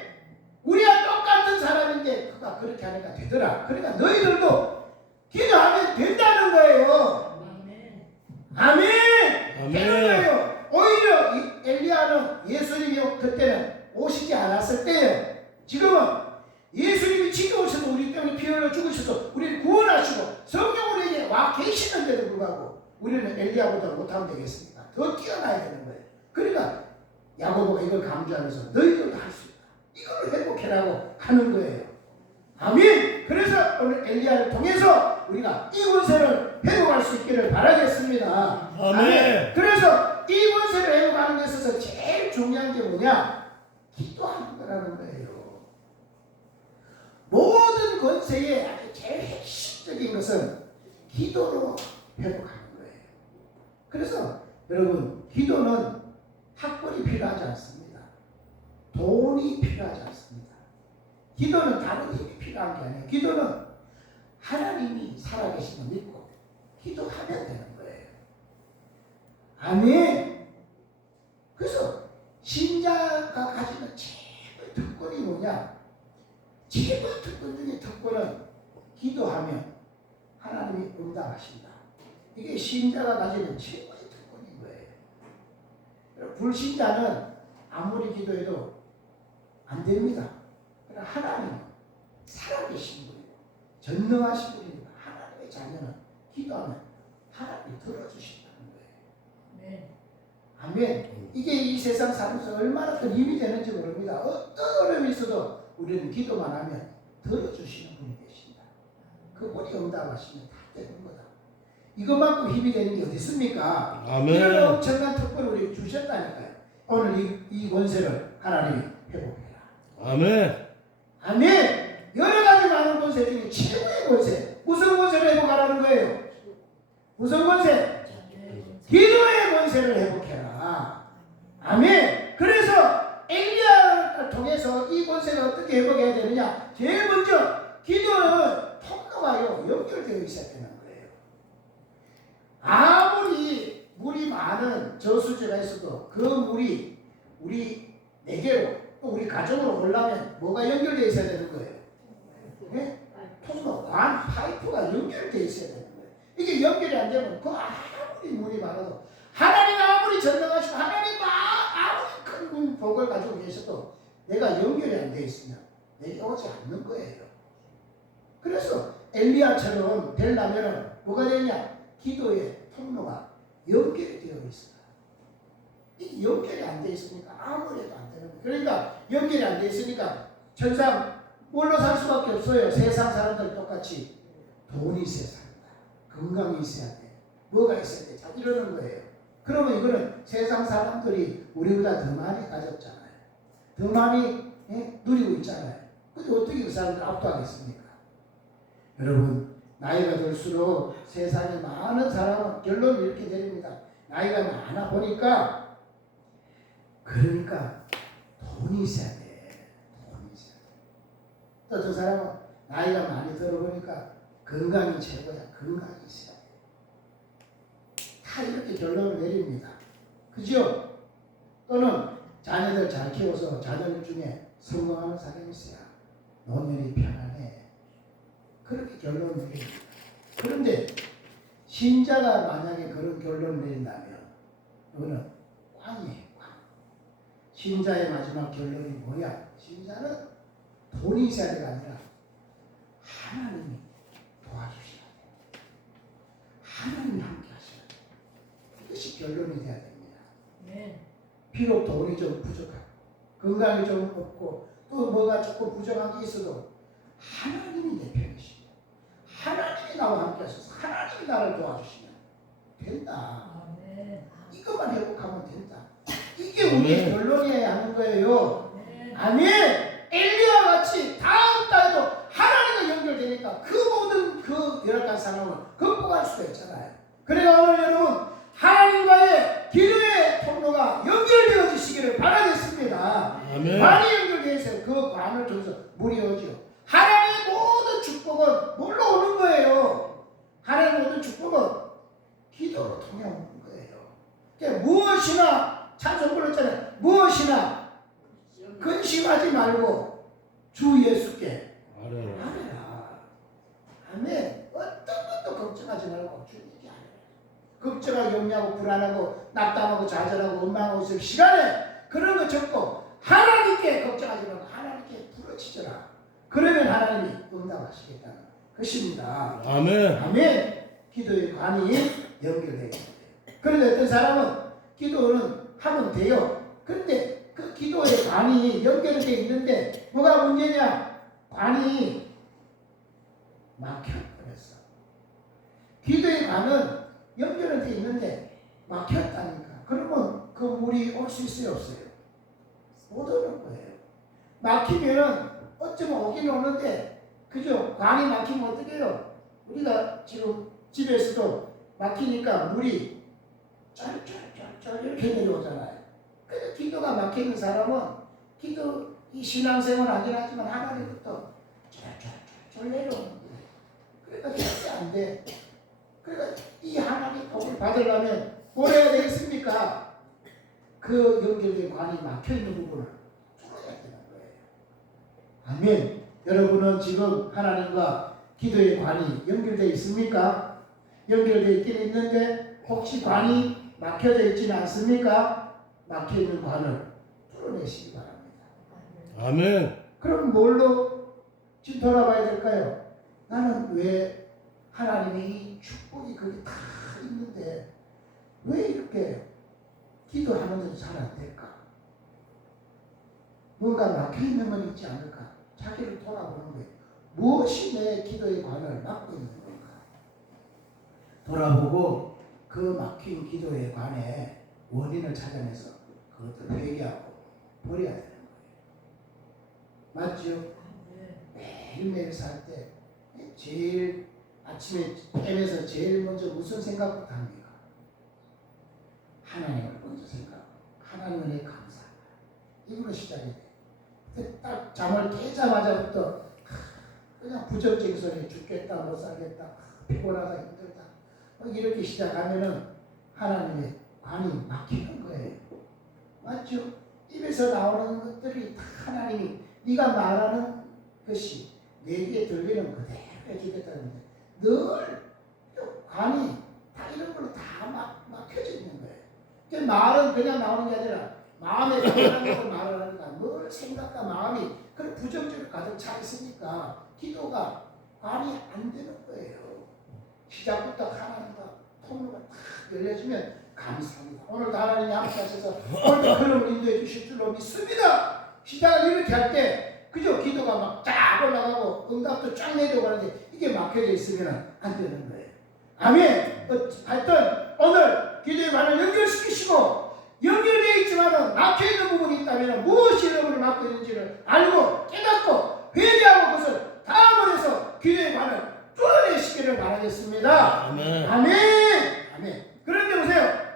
우리와 똑같은 사람인데 그가 그렇게 하니까 되더라. 그러니까 너희들도 기도하면 된다는 거예요. 아멘. 아멘. 되는 거예요. 오히려 이 엘리야는 예수님이 그때는 오시지 않았을 때예요. 지금은 예수님이 지금 오셔서 우리 때문에 피 흘려 죽으셔서 우리를 구원하시고 성령 우리에게 와 계시는데도 불구하고 우리는 엘리야보다 못하면 되겠습니까? 더 뛰어나야 되는 거예요. 그러니까 야고보가 이걸 강조하면서 너희들도 할 수 있다. 이걸 회복해라고 하는 거예요. 아멘. 그래서 오늘 엘리야를 통해서 우리가 이 권세를 회복할 수 있기를 바라겠습니다. 아멘. 그래서 이 권세를 회복하는 데 있어서 제일 중요한 게 뭐냐? 기도하는 거라는 거예요. 모든 권세의 아주 제일 핵심적인 것은 기도로 회복하는 거예요. 그래서 여러분 기도는 학벌이 필요하지 않습니다. 돈이 필요하지 않습니다. 기도는 다른 힘이 필요한 게 아니에요. 기도는 하나님이 살아계심을 믿고 기도하면 되는 거예요. 아멘. 그래서 신자가 가지는 최고의 특권이 뭐냐? 최고의 특권 중에 특권은 기도하면 하나님이 응답하신다. 이게 신자가 가지는 최고의 특권인 거예요. 불신자는 아무리 기도해도 안 됩니다. 하나님은 살아계신 분이고 전능하신 분이니까 하나님의 자녀는 기도하면 하나님이 들어주신다는 거예요. 아멘. 이게 이 세상 살면서 얼마나 큰 힘이 되는지 모릅니다. 어떤 어려움이 있어도 우리는 기도만 하면 들어주시는 분이 계신다. 그분이 응답하시면 다 되는 거다. 이것만큼 힘이 되는 게 어디 있습니까? 아멘. 이런 엄청난 특권을 우리에게 주셨다니까요. 오늘 이 권세를 하나님이 회복해라. 아멘. 아멘. 여러 가지 많은 권세 중에 최고의 권세. 무슨 권세를 회복하라는 거예요? 무슨 권세? 기도의 권세를 회복해라. 아멘. 그래서 엘리야를 통해서 이 권세가 어떻게 회복해야 되느냐? 제일 먼저 기도는 통로가요 연결되어 있어야 되는 거예요. 아무리 물이 많은 저수지가 있어도 그 물이 우리 내게로 또 우리 가정으로 오려면 뭐가 연결되어 있어야 되는 거예요? 네? 통로, 관, 파이프가 연결되어 있어야 되는 거예요. 이게 연결이 안 되면 그 아무리 물이 많아도 하나님 아무리 전능하시고 하나님 아무리 큰 복을 가지고 계셔도 내가 연결이 안 되어 있으면 내게 오지 않는 거예요. 그래서 엘리야처럼 되려면 뭐가 되냐? 기도의 통로가 연결이 되어 있어요. 이 연결이 안 되어 있으니까 아무래도 안 되는 거예요. 그러니까 연결이 안 되어 있으니까 천상 뭘로 살 수밖에 없어요. 세상 사람들 똑같이 돈이 있어야 산다. 건강이 있어야 돼. 뭐가 있어야 돼. 자, 이러는 거예요. 그러면 이거는 세상 사람들이 우리보다 더 많이 가졌잖아요. 더 많이 누리고 있잖아요. 근데 어떻게 그 사람들 압도하겠습니까? 여러분, 나이가 들수록 세상에 많은 사람은 결론이 이렇게 내립니다. 나이가 많아 보니까 그러니까 돈이 있어야 돼. 돈이 있어야 돼. 또 저 사람은 나이가 많이 들어보니까 건강이 최고야. 건강이 있어야 돼. 다 이렇게 결론을 내립니다. 그죠? 또는 자녀들 잘 키워서 자녀들 중에 성공하는 사람이 있어야 노년이 편안해. 그렇게 결론을 내립니다. 그런데 신자가 만약에 그런 결론을 내린다면 이거는 꽝이에요. 꽝. 신자의 마지막 결론이 뭐야? 신자는 돈이 있어야 되가 아니라 하나님이 도와주셔야 돼. 하나님이 함께 하셔야 돼. 이것이 결론이 돼야 됩니다. 네. 비록 돈이 좀 부족하고 건강이 좀 없고 또 뭐가 조금 부정한 게 있어도 하나님이 내 편이십니다. 하나님이 나와 함께 하셔서 하나님이 나를 도와주시면 된다. 이것만 회복하면 된다. 이게 우리의 결론이어야 하는 거예요. 아멘. 엘리야와 같이 다음 달에도 하나님과 연결되니까 그 모든 그 열악한 상황을 극복할 수가 있잖아요. 그래서 오늘 여러분 하나님과의 기도의 통로가 연결되어지시기를 바라겠습니다. 아멘. 관이 연결되어 있어요. 그 관을 통해서 물이 오죠. 하나님의 모든 축복은 뭘로 오는 거예요? 하나님의 모든 축복은 기도로 통해 오는 거예요. 그러니까 무엇이나 찬송 불렀잖아요. 무엇이나 근심하지 말고 주 예수께 아뢰라. 아멘. 어떤 것도 걱정하지 말고 주님께 아뢰라. 걱정하기 없냐고 불안하고 낙담하고 좌절하고 원망하고 있을 시간에 그런 거 적고 하나님께 걱정하지 말고 하나님께 부르짖어라. 그러면 하나님이 응답하시겠다는 것입니다. 아멘. 아멘. 기도의 관이 연결되게 돼요. 그런데 어떤 사람은 기도는 하면 돼요. 그런데 그 기도의 관이 연결되어 있는데 뭐가 문제냐? 관이 막혀버렸어. 기도의 관은 연결은 되어 있는데 막혔다니까. 그러면 그 물이 올 수 있어요, 없어요? 못 오는 거예요. 막히면은 어쩌면 오긴 오는데, 그죠? 관이 막히면 어떻게 해요? 우리가 지금 집에서도 막히니까 물이 쩔쩔쩔쩔 이렇게 내려오잖아요. 근데 기도가 막히는 사람은 이 신앙생활 하긴 하지만 하나님부터 쩔쩔쩔쩔 내려오는 거예요. 그러니까 절대 안 돼. 그러니까 이 하나님 복을 받으려면 뭘 해야 되겠습니까? 그 연결된 관이 막혀있는 부분을 풀어야 되는 거예요. 아멘. 여러분은 지금 하나님과 기도의 관이 연결되어 있습니까? 연결되어 있긴 있는데 혹시 관이 막혀져 있지는 않습니까? 막혀있는 관을 뚫어내시기 바랍니다. 아멘. 그럼 뭘로 돌아봐야 될까요? 나는 왜 하나님의 이 축복이 거기 다 있는데 왜 이렇게 기도하는데도 잘 안 될까? 뭔가 막혀있는 건 있지 않을까? 자기를 돌아보는 거예요. 무엇이 내 기도의 관을 막고 있는 건가? 돌아보고 그 막힌 기도의 관의 원인을 찾아내서 그것을 회개하고 버려야 되는 거예요. 맞죠? 매일매일 살 때 제일 아침에 깨면서 제일 먼저 무슨 생각부터 합니까? 하나님을 먼저 생각하고 하나님의 감사 이걸로 시작이 돼. 딱 잠을 깨자마자부터 그냥 부정적인 소리 죽겠다 못 살겠다 피곤하다 힘들다 이렇게 시작하면은 하나님의 관이 막히는 거예요. 맞죠? 입에서 나오는 것들이 다 하나님이 네가 말하는 것이 내게 들리는 그대로 해주겠다는데 늘 관이 다 이런 걸로 다 막혀져 있는 거예요. 그러니까 말은 그냥 나오는 게 아니라 마음에 들어가는 것을 말을 하니까 늘 생각과 마음이 그런 부정적으로 가득 차 있으니까 기도가 관이 안 되는 거예요. 시작부터 하나님과 통로가 탁 열려지면 감사합니다. 오늘도 하나님이 함께 하셔서 오늘도 흐름을 인도해 주실 줄로 믿습니다. 시작을 이렇게 할 때 그저 기도가 막 쫙 올라가고 응답도 쫙 내려가는데 이게 막혀져 있으면 안 되는 거예요. 아멘. 하여튼 오늘 기도의 관을 연결시키시고 연결되어 있지만 막혀있는 부분이 있다면 무엇이 여러분을 막고 있는지를 알고 깨닫고 회개하고 그것을 다음으로 기도의 관을 뚫어내시기를 바라겠습니다. 아멘. 아멘. 아멘. 그런데 보세요.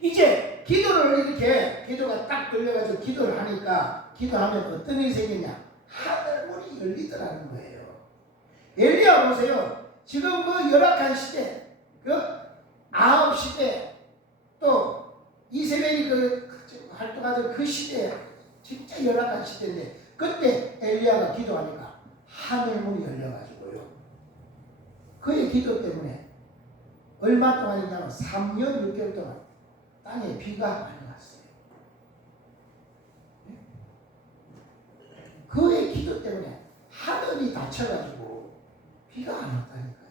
이제 기도를 이렇게 기도가 딱 들려가지고 기도를 하니까 기도하면 어떤 일이 생기냐? 하늘문이 열리더라는 거예요. 엘리야 보세요. 지금 그 열악한 시대, 그 아합 시대, 또 이세벨이 그 활동하던 그 시대에 진짜 열악한 시대인데 그때 엘리야가 기도하니까 하늘문이 열려가지고요. 그의 기도 때문에 얼마 동안이냐면 3년 6개월 동안 땅에 비가 많이 왔어요. 그의 기도 때문에 하늘이 닫혀가지고 비가 안 왔다니까요.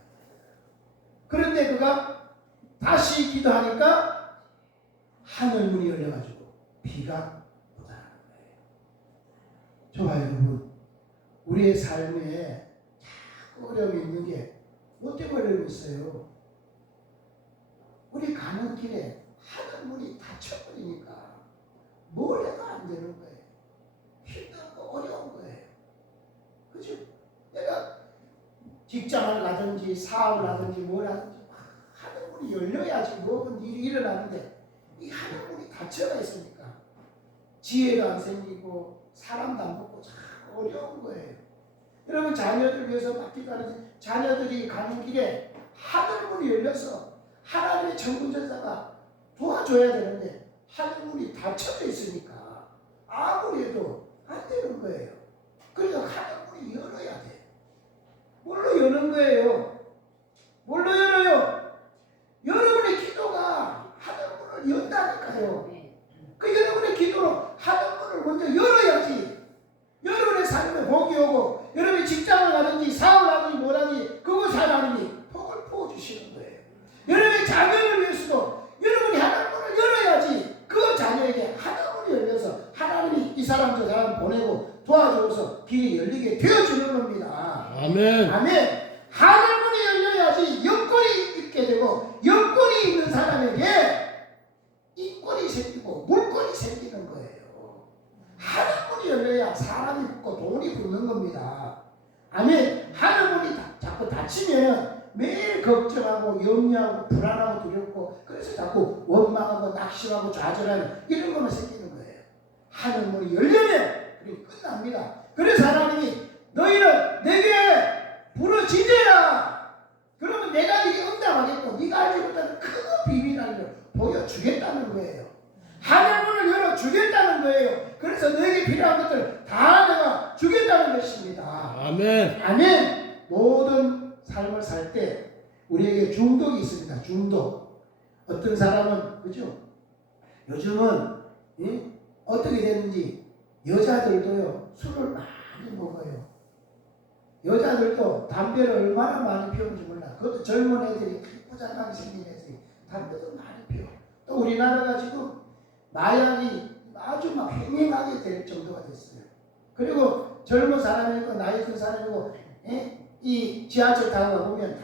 그런데 그가 다시 기도하니까 하늘문이 열려가지고 비가 오다는 거예요. 좋아요, 여러분. 우리의 삶에 자꾸 어려움이 있는 게 뭐 때문에 어려움이 있어요? 우리 가는 길에 하늘문이 닫혀버리니까 뭘 해도 안 되는 거예요. 힘들고 어려운 거예요. 그죠? 내가 직장을 가든지 사업을 하든지 뭘 하든지 하늘문이 열려야지 모든 일이 일어나는데 이 하늘문이 닫혀가 있으니까 지혜가 안 생기고 사람도 안 붙고 참 어려운 거예요. 여러분 자녀들 위해서 막 기도하는데 자녀들이 가는 길에 하늘문이 열려서 하나님의 전군전사가 도와줘야 되는데 하늘문이 닫혀져 있으니까 아무리 해도 안 되는 거예요. 그래서 하늘문이 열어야 돼. 뭘로 여는 거예요? 뭘로 열어요? 여러분의 기도가 하늘문을 연다니까요. 그 여러분의 기도로 하늘문을 먼저 열어야지. 여러분의 삶에 복이 오고 여러분이 직장을 가든지 사업을 하든지 뭐라든지 그것을 하나님이 복을 부어주시는 거예요. 여러분의 자녀를 위해서도 여러분이 하늘문을 열어야지 그 자녀에게 하늘문이 열려서 하나님이 이 사람 저 사람 보내고 도와줘서 길이 열리게 되어주는 겁니다. 아멘. 아멘. 하늘문이 열려야지 영권이 있게 되고 영권이 있는 사람에게 인권이 생기고 물권이 생기는 거예요. 하늘문이 열려야 사람이 붙고 돈이 붙는 겁니다. 아멘. 하늘문이 자꾸 닫히면 매일 걱정하고 염려하고 불안하고 두렵고 그래서 자꾸 원망하고 낙심하고 좌절하는 이런 것만 생기는 거예요. 하늘문이 열리면 그게 끝납니다. 그래서 하나님이 너희는 내게 부르짖으라. 그러면 내가 네게 응답하겠고 네가 알지 못하는 큰 비밀을 보여주겠다는 거예요. 하늘문을 열어주겠다는 거예요. 그래서 너에게 필요한 것들을 다 내가 주겠다는 것입니다. 아멘. 아멘. 모든 삶을 살 때 우리에게 중독이 있습니다. 중독. 어떤 사람은 그죠? 요즘은 어떻게 되는지 여자들도요 술을 많이 먹어요. 여자들도 담배를 얼마나 많이 피우는지 몰라. 그것도 젊은 애들이 예쁘장하게 생긴 애들이 담배도 많이 피워. 또 우리나라가 지금 마약이 아주 막 횡행하게 될 정도가 됐어요. 그리고 젊은 사람이고 나이 든 사람이고 이 지하철 타고 보면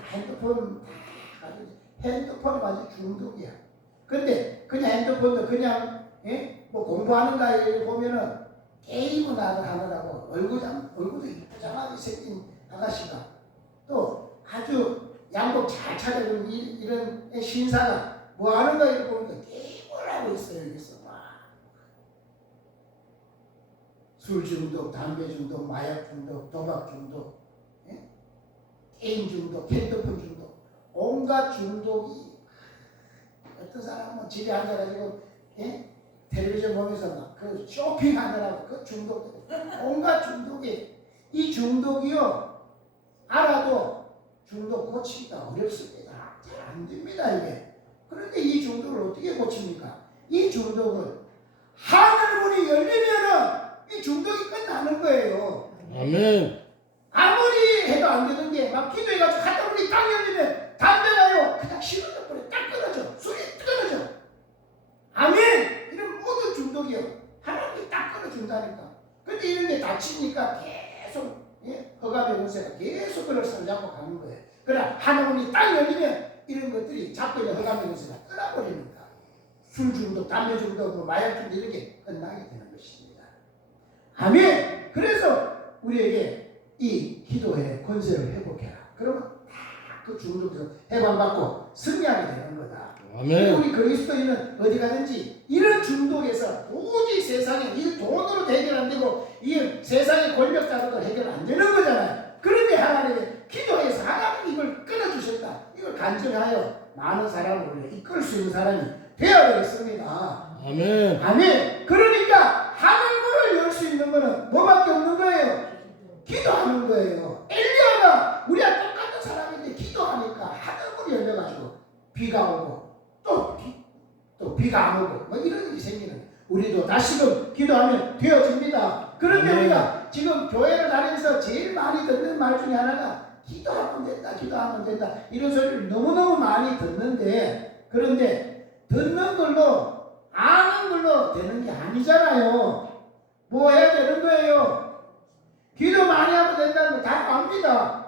핸드폰이 완전 중독이야. 근데 그냥 핸드폰도 그냥 뭐 공부하는가 보면은 게임을 하느라고 얼굴도 이쁘장하게 생긴 아가씨가 또 아주 양복 잘 차려준 이런 신사가 뭐 하는가 이렇게 보니까 게임을 하고 있어요. 여기서 술 중독, 담배 중독, 마약 중독, 도박 중독, 게임 중독, 핸드폰 중독, 온갖 중독이 어떤 사람은 집에 앉아가지고 텔레비전 보면서 막 그 쇼핑하느라고 그 중독, 온갖 중독이, 이 중독이요 알아도 중독 고치기가 어렵습니다. 잘 안 됩니다 이게. 그런데 이 중독을 어떻게 고칩니까? 이 중독은 하늘문이 열리면은 이 중독이 끝나는 거예요. 아멘. 아무리 해도 안 되는 게 막 기도해가지고 하늘문이 딱 열리면 담배가요 그냥 식어져 버려. 딱 끊어져. 술이 끊어져. 아멘. 이런 모든 중독이요 하나님이 딱 끊어준다니까. 근데 이런 게 다치니까 계속 허감의 권세가 계속 그걸 사로잡고 가는 거예요. 그러나 하나님이 딱 열리면 이런 것들이 자꾸 허감의 권세가 끊어버리니까 술 중독, 담배 중독, 마약 중독 이런 게 끝나게 되는 것입니다. 아멘. 그래서 우리에게 이 기도의 권세를 회복해라. 그러면 다 그 중독에서 해방받고 승리하게 되는 거다. 아멘. 우리 그리스도인은 어디 가든지 이런 중독에서 도저히 세상에 이 돈으로 해결 안 되고 이 세상의 권력자로도 해결 안 되는 거잖아요. 그런데 하나님이 기도해서 하나님 이걸 끊어주셨다. 이걸 간증하여 많은 사람을 이끌 수 있는 사람이 되어야 되겠습니다. 아멘. 아멘. 그러니까 하늘문을 열 수 있는 거는 뭐밖에 없는 거예요? 기도하는 거예요. 엘리야가 우리와 똑같은 사람인데 기도하니까 하늘문이 열려가지고 비가 오고 또 비가 안 오고 뭐 이런 일이 생기는 거예요. 우리도 다시금 기도하면 되어집니다. 그런데 아멘. 우리가 지금 교회를 다니면서 제일 많이 듣는 말 중에 하나가 기도하면 된다, 기도하면 된다 이런 소리를 너무너무 많이 듣는데, 그런데 듣는 걸로 아는 걸로 되는 게 아니잖아요. 뭐 해야 되는 거예요? 기도 많이 하면 된다는 거 다 압니다.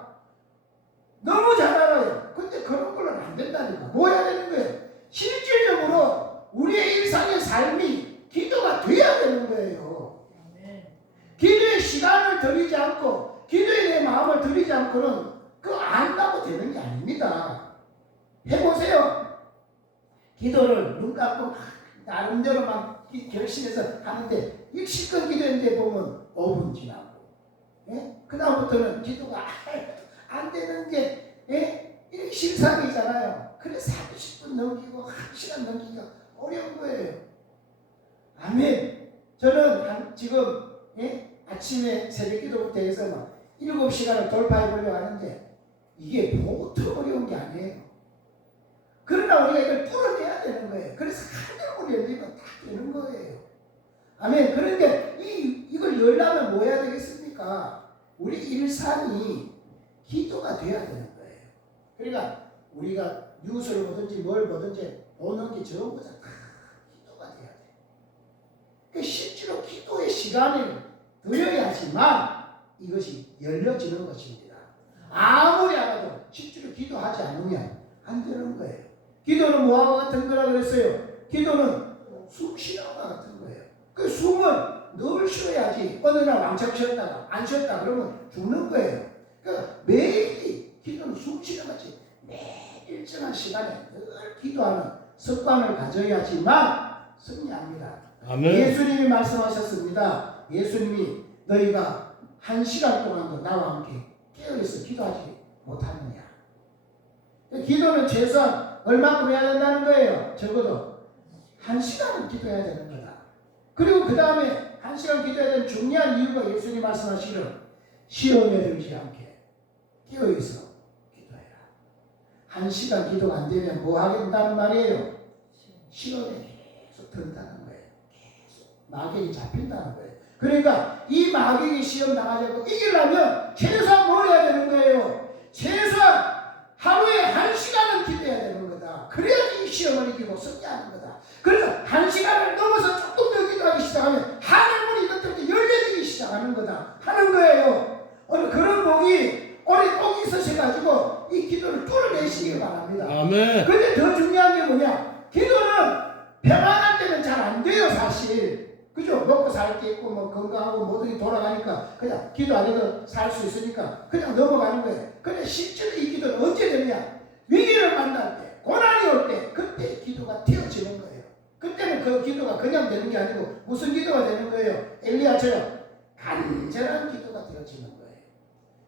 너무 잘 알아요. 근데 그런 걸로는 안 된다니까. 뭐 해야 되는 거예요? 실질적으로 우리의 일상의 삶이 기도가 돼야 되는 거예요. 기도에 시간을 들이지 않고 기도에 내 마음을 들이지 않고는 그거 안다고 되는 게 아닙니다. 해보세요. 기도를 눈 감고 나름대로 막 결심해서 하는데 일시껏 기도했는데 보면 5분 지나고 그 다음부터는 기도가 안 되는 게 이게 실상이잖아요. 그래서 30분 넘기고 1시간 넘기기가 어려운 거예요. 아멘. 저는 지금 아침에 새벽 기도부터 해서 막 7시간을 돌파해 보려고 하는데 이게 보통 어려운 게 아니에요. 그러나 우리가 이걸 뚫어내야 되는 거예요. 그래서 하늘문이 열리면 다 되는 거예요. 아멘. 그런데 이걸 열려면 뭐 해야 되겠습니까? 우리 일상이 기도가 돼야 되는 거예요. 그러니까 우리가 뉴스를 보든지 뭘 보든지 보는 게 전부 다 기도가 돼야 돼요. 그러니까 실제로 기도의 시간을 들여야지만 이것이 열려지는 것입니다. 아무리 알아도 실제로 기도하지 않으면 안 되는 거예요. 기도는 뭐와 같은 거라 그랬어요? 기도는 숨 쉬는 것과 같은 거예요. 그 숨은 늘 쉬어야지. 어느 날 왕창 쉬었다가 안 쉬었다 그러면 죽는 거예요. 그러니까 매일 기도는 숨 쉬는 것이 매일 일정한 시간에 늘 기도하는 습관을 가져야지만 승리합니다. 아멘. 예수님이 말씀하셨습니다. 예수님이 너희가 1시간 동안도 나와 함께 깨어있어 기도하지 못하느냐. 기도는 최소한 얼마큼 해야 된다는 거예요? 적어도 1시간은 기도해야 되는 거다. 그리고 그 다음에 1시간 기도해야 되는 중요한 이유가 예수님 말씀하시기를 시험에 들지 않게 깨어있어 기도해라. 1시간 기도가 안 되면 뭐 하게 된다는 말이에요? 시험에 계속 든다는 거예요. 계속 마귀에 잡힌다는 거예요. 그러니까 이 마귀의 시험 당하지 않고 이기려면 최소한 뭘 해야 되는 거예요? 최소한 하루에 1시간은 기도해야 되는 거다. 그래야지 이 시험을 이기고 승리하는 거다. 그래서 1시간을 넘어서 조금 더 기도하기 시작하면 하늘문이 이것들부터 열려지기 시작하는 거다 하는 거예요. 오늘 그런 복이 오늘 꼭 있으셔가지고 이 기도를 뚫어내시기 바랍니다. 아멘. 근데 더 중요한 게 뭐냐? 기도는 평안할 때는 잘 안 돼요 사실. 그죠? 먹고 살 게 있고 뭐 건강하고 모든 게 돌아가니까 그냥 기도 안 해도 살 수 있으니까 그냥 넘어가는 거예요. 근데 실제로 이 기도는 언제 되냐? 위기를 만날 때, 고난이 올 때, 그때 기도가 되어지는 거예요. 그때는 그 기도가 그냥 되는 게 아니고 무슨 기도가 되는 거예요? 엘리야처럼 간절한 기도가 되어지는 거예요.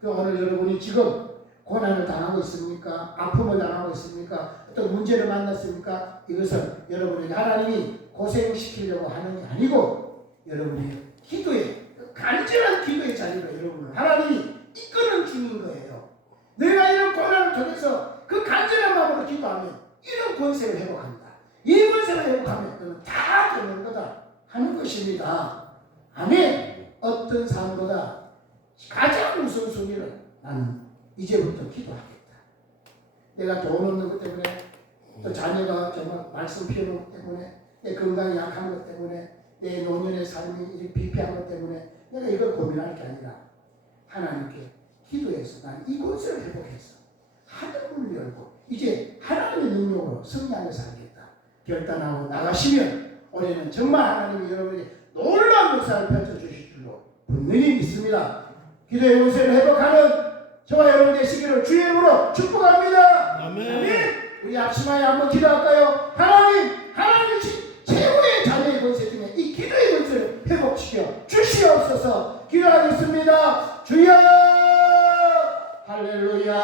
그 오늘 여러분이 지금 고난을 당하고 있습니까? 아픔을 당하고 있습니까? 어떤 문제를 만났습니까? 이것은 여러분에게 하나님이 고생시키려고 하는 게 아니고 여러분의 기도의 간절한 기도의 자리로 여러분을 하나님이 이끄는 중인 거예요. 내가 이런 고난을 통해서 그 간절한 마음으로 기도하면 이런 권세를 회복한다. 이 권세를 회복하면 너는 다 되는 거다 하는 것입니다. 아멘. 어떤 삶보다 가장 우선순위는 나는 이제부터 기도하겠다. 내가 돈 없는 것 때문에 또 자녀가 정말 말씀 필요 것 때문에 내 건강이 약한 것 때문에 내 노년의 삶이 비패한 것 때문에 내가 이걸 고민할 게 아니라 하나님께 기도해서 나는 이 권세를 회복해서 하늘문을 열고 이제 하나님의 능력으로 승리하며 살겠다 결단하고 나가시면 올해는 정말 하나님이 여러분에게 놀라운 역사를 펼쳐주실 줄로 분명히 믿습니다. 기도의 권세를 회복하는 저와 여러분 되시기를 주의 이름으로 축복합니다. 아멘. 우리 합심하여 한번 기도할까요? 하나님 최고의 자녀의 권세 중에 이 기도의 권세를 회복시켜 주시옵소서. 기도하겠습니다. 주여 할렐루야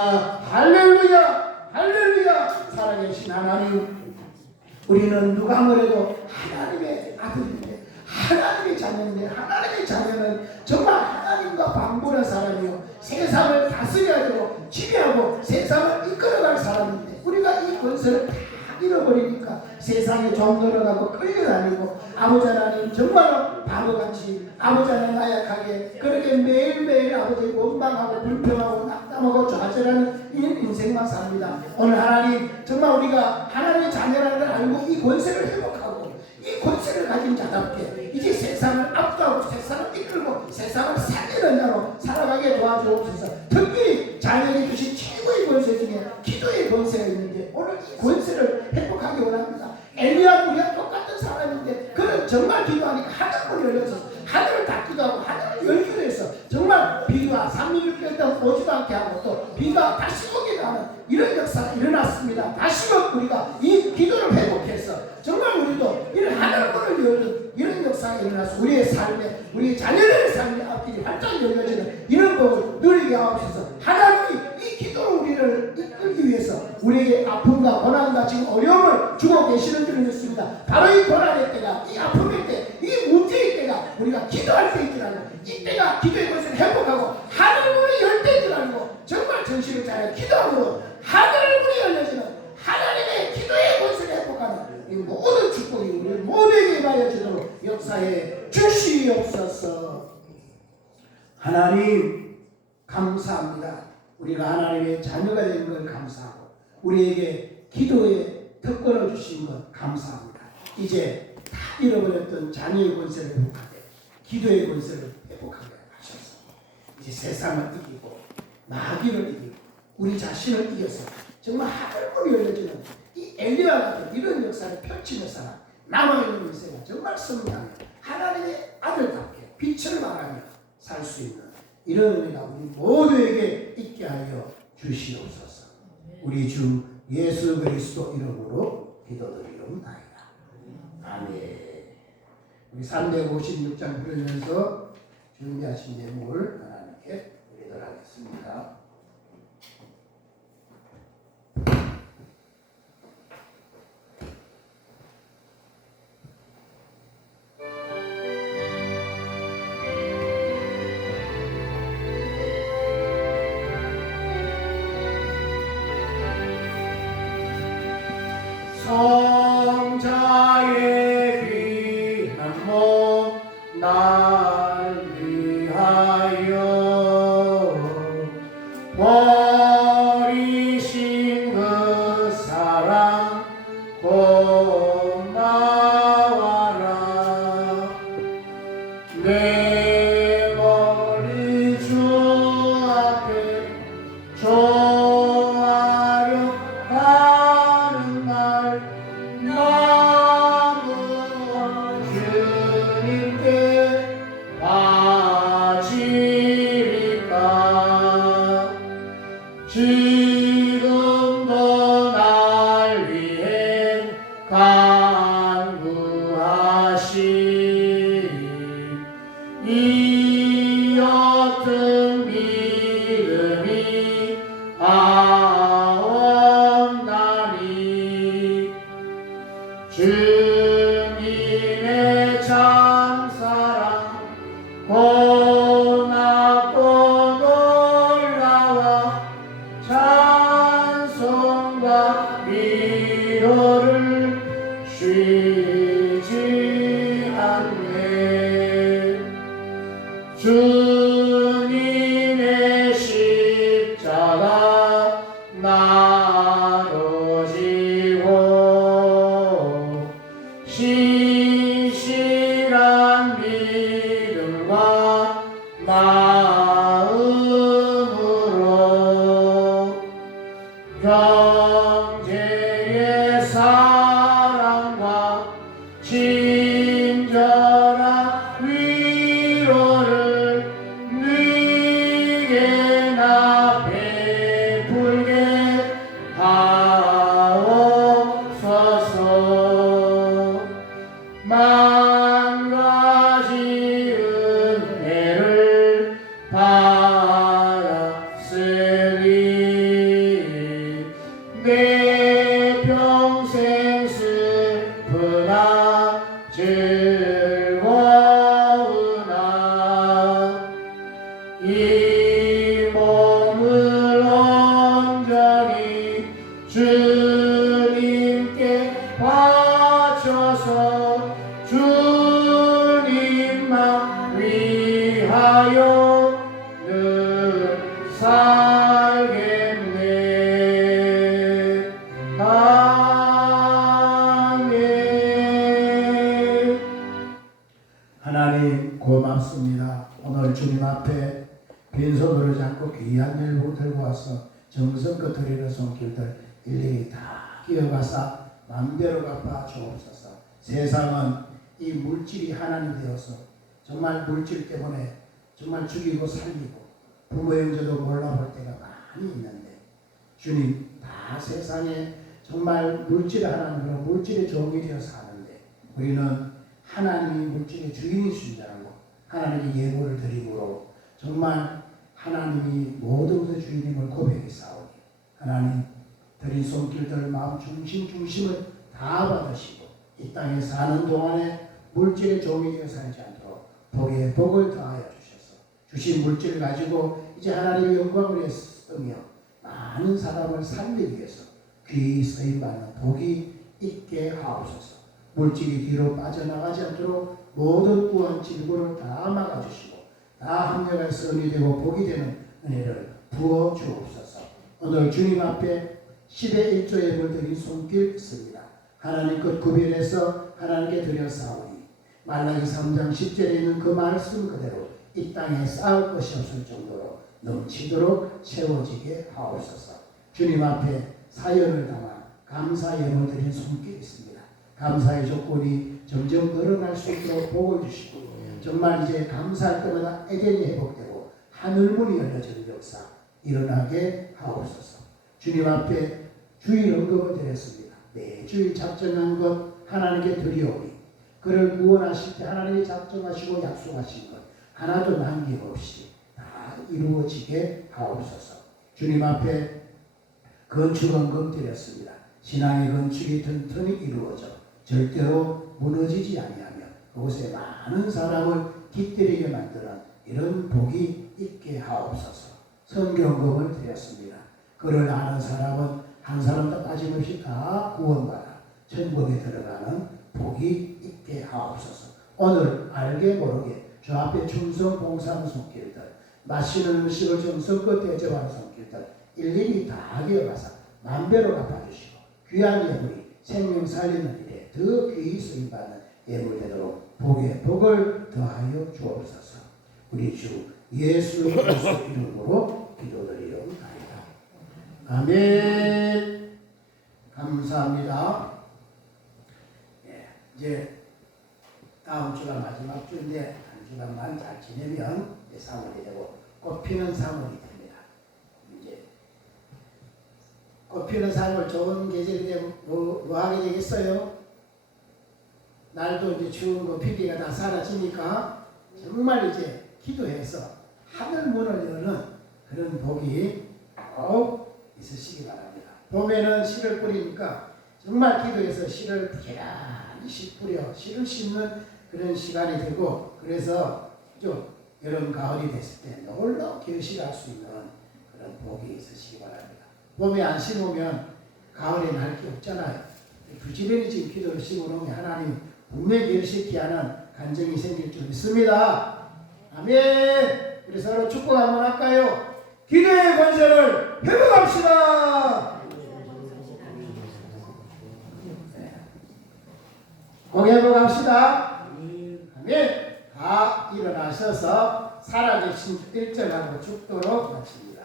할렐루야 할렐루야. 살아계신 하나님, 우리는 누가 뭐래도 하나님의 아들인데 하나님의 자녀인데 하나님의 자녀는 정말 하나님과 방불한 사람이요 세상을 다스려야 되고 지배하고 세상을 이끌어갈 사람인데 우리가 이 권세를 다 잃어버리니까 세상에 종노릇하고 끌려다니고 아버지 하나님 정말 바보같이 아버지 하나님 나약하게 그렇게 매일매일 아버지 원망하고 불평하고 낙담하고 좌절하는 이런 인생만 삽니다. 오늘 하나님 정말 우리가 하나님의 자녀라는 걸 알고 이 권세를 회복하고 이 권세를 가진 자답게 이제 세상을 압도하고 세상을 이끌고 세상을 살리는 자로 살아가게 도와주옵소서. 특별히 자녀에게 주신 최고의 권세 중에 기도의 권세가 있는데 오늘 이 권세를 회복하기 원합니다. 엘리야 우리와 똑같은 사람인데 그는 정말 기도하니까 하늘문이 열려서 하늘을 닫기도 하고 하늘을 열기도 해서 정말 비가 3일 6개월 오지도 않게 하고 또 비가 다시 오기도 하는 이런 역사가 일어났습니다. 다시금 우리가 이 기도를 회복해서 정말 우리도 이런 하늘문을 여는 이런 역사가 일어나서 우리의 삶에 우리의 자녀들의 삶에 앞길이 활짝 열려지는 이런 법을 누리게 하옵소서. 하나님이 이 기도로 우리를 이끌기 위해서 우리에게 아픔과 고난과 지금 어려움을 주고 계시는 줄을 믿습니다. 바로 이 고난의 때가 이 아픔의 때 이 문제의 때가 우리가 기도할 때인 줄 알고 이때가 기도의 것을 회복하고 하늘문이 열 때인 줄 알고 정말 정신을 차려 기도함으로 하늘문이 열려지는 하나님의 기도의 것을 회복하는 이 모든 축복이 우리 모두에게 임하여지도록 역사에 주시옵소서. 하나님 감사합니다. 우리가 하나님의 자녀가 된 걸 감사하고 우리에게 기도의 특권을 주신 것 감사합니다. 이제 다 잃어버렸던 자녀의 권세를 회복하되 기도의 권세를 회복하게 하셔서 이제 세상을 이기고 마귀를 이기고 우리 자신을 이겨서 정말 하늘문이 열려지는 이 엘리야 같은 이런 역사를 펼치는 사람 남아있는 인생은 정말 승리하며 하나님의 아들답게 빛을 발하며 살 수 있는 이런 은혜가 우리 모두에게 있게 하여 주시옵소서. 우리 주 예수 그리스도 이름으로 기도드리옵나이다. 아멘. 우리 356장 부르면서 준비하신 예물을 하나님께 드리도록하겠습니다. 성자의 귀한 몸 날 위하여 버리신 그 사랑 고마워라. 내 머리 주 앞에 조아려 가는 날 나무와 주님께 바치리까. 지금도 날 위해 간구하신 이 옅은 믿음이 고맙고 놀라워 찬송과 위로를 쉬지 않네. 주님의 십자가 나로 지고 신실한 믿음과 마음으로 형제의 사랑과 친절한 위로를 네게나 베풀게 하옵소서. 만 가지 은혜를 받았으니 내 평생 슬프나 즐거우나 이 몸을 온전히 주님께 바쳐서 주님만 위하여 늘 살겠네. 아멘. 하나님 고맙습니다. 오늘 주님 앞에 빈손으로 잡고 귀한 일부 들고 와서 정성껏 드리는 손길들 일일이 다 기어가사 맘대로 갚아 주옵소서. 세상은 이 물질이 하나님 되어서 정말 물질 때문에 정말 죽이고 살리고 부모 형제도 몰라볼 때가 많이 있는데 주님 다 세상에 정말 물질 하나님으로 물질의 종이 되어 사는데 우리는 하나님이 물질의 주인이신 줄 알고 하나님께 예고를 드림으로 정말 하나님이 모든 것의 주인임을 고백해 싸우니 하나님 드린 손길들 마음 중심을 다 받으시고 이 땅에 사는 동안에 물질의 종이 되어 살지 않도록 복에 복을 더하여 주셔서 주신 물질을 가지고 이제 하나님의 영광을 위해 쓰며 많은 사람을 살리기 위해서 귀히 쓰임받는 복이 있게 하옵소서. 물질이 뒤로 빠져나가지 않도록 모든 우한 질고를 다 막아주시고 다 합력할 선이 되고 복이 되는 은혜를 부어 주옵소서. 오늘 주님 앞에 10의 1조 예물 드린 손길 있습니다. 하나님 것 구별해서 하나님께 드려 싸우니 말라기 3장 10절에 있는 그 말씀 그대로 이 땅에 쌓을 것이 없을 정도로 넘치도록 채워지게 하옵소서. 주님 앞에 사연을 담아 감사 예물 드린 손길 있습니다. 감사의 조건이 점점 늘어날 수 있도록 복을 주시고 정말 이제 감사할 때마다 에덴이 회복되고 하늘문이 열려지는 역사 일어나게 하옵소서. 주님 앞에 주일 언급을 드렸습니다. 매주일 작정한 것 하나님께 드리오니 그를 구원하실 때 하나님이 작정하시고 약속하신 것 하나도 남김없이 다 이루어지게 하옵소서. 주님 앞에 건축 언급 드렸습니다. 신앙의 건축이 튼튼히 이루어져 절대로 무너지지 아니하며 그곳에 많은 사람을 깃들이게 만드는 이런 복이 있게 하옵소서. 선경금을 드렸습니다. 그를 아는 사람은 한 사람도 빠짐없이 다 구원받아 천국에 들어가는 복이 있게 하옵소서. 오늘 알게 모르게 주 앞에 충성 봉사하는 손길들 마시는 음식을 정성껏 대접하는 손길들 일일이 다 기어가서 만배로 갚아주시고 귀한 예물이 생명 살리는 일에 더 귀히 쓰임받는 예물 되도록 복에 복을 더하여 주옵소서. 우리 주 예수 그리스도 이름으로 기도드리옵나이다. 아멘. 감사합니다. 네, 이제 다음 주가 마지막 주인데 한 주간만 잘 지내면 3월이 되고 꽃피는 3월이 됩니다. 이제 꽃피는 3월 좋은 계절이 되면 뭐 하게 되겠어요? 날도 이제 추운 거 피디가 다 사라지니까 정말 이제 기도해서 하늘 문을 여는 그런 복이 꼭 있으시기 바랍니다. 봄에는 씨를 뿌리니까 정말 기도해서 씨를 부지런히 뿌려 씨를 심는 그런 시간이 되고 그래서 좀 여름 가을이 됐을 때 놀러 결실할 수 있는 그런 복이 있으시기 바랍니다. 봄에 안 심으면 가을에 날 게 없잖아요. 부지런히 지금 기도를 심어놓으면 하나님 분명히 결실케 하는 간증이 생길 줄 믿습니다. 아멘. 우리 서로 축복 한번 할까요? 기도의 권세를 회복합시다. 꼭 회복합시다. 아멘. 다 일어나셔서 살아계신 일절하고 죽도록 마칩니다.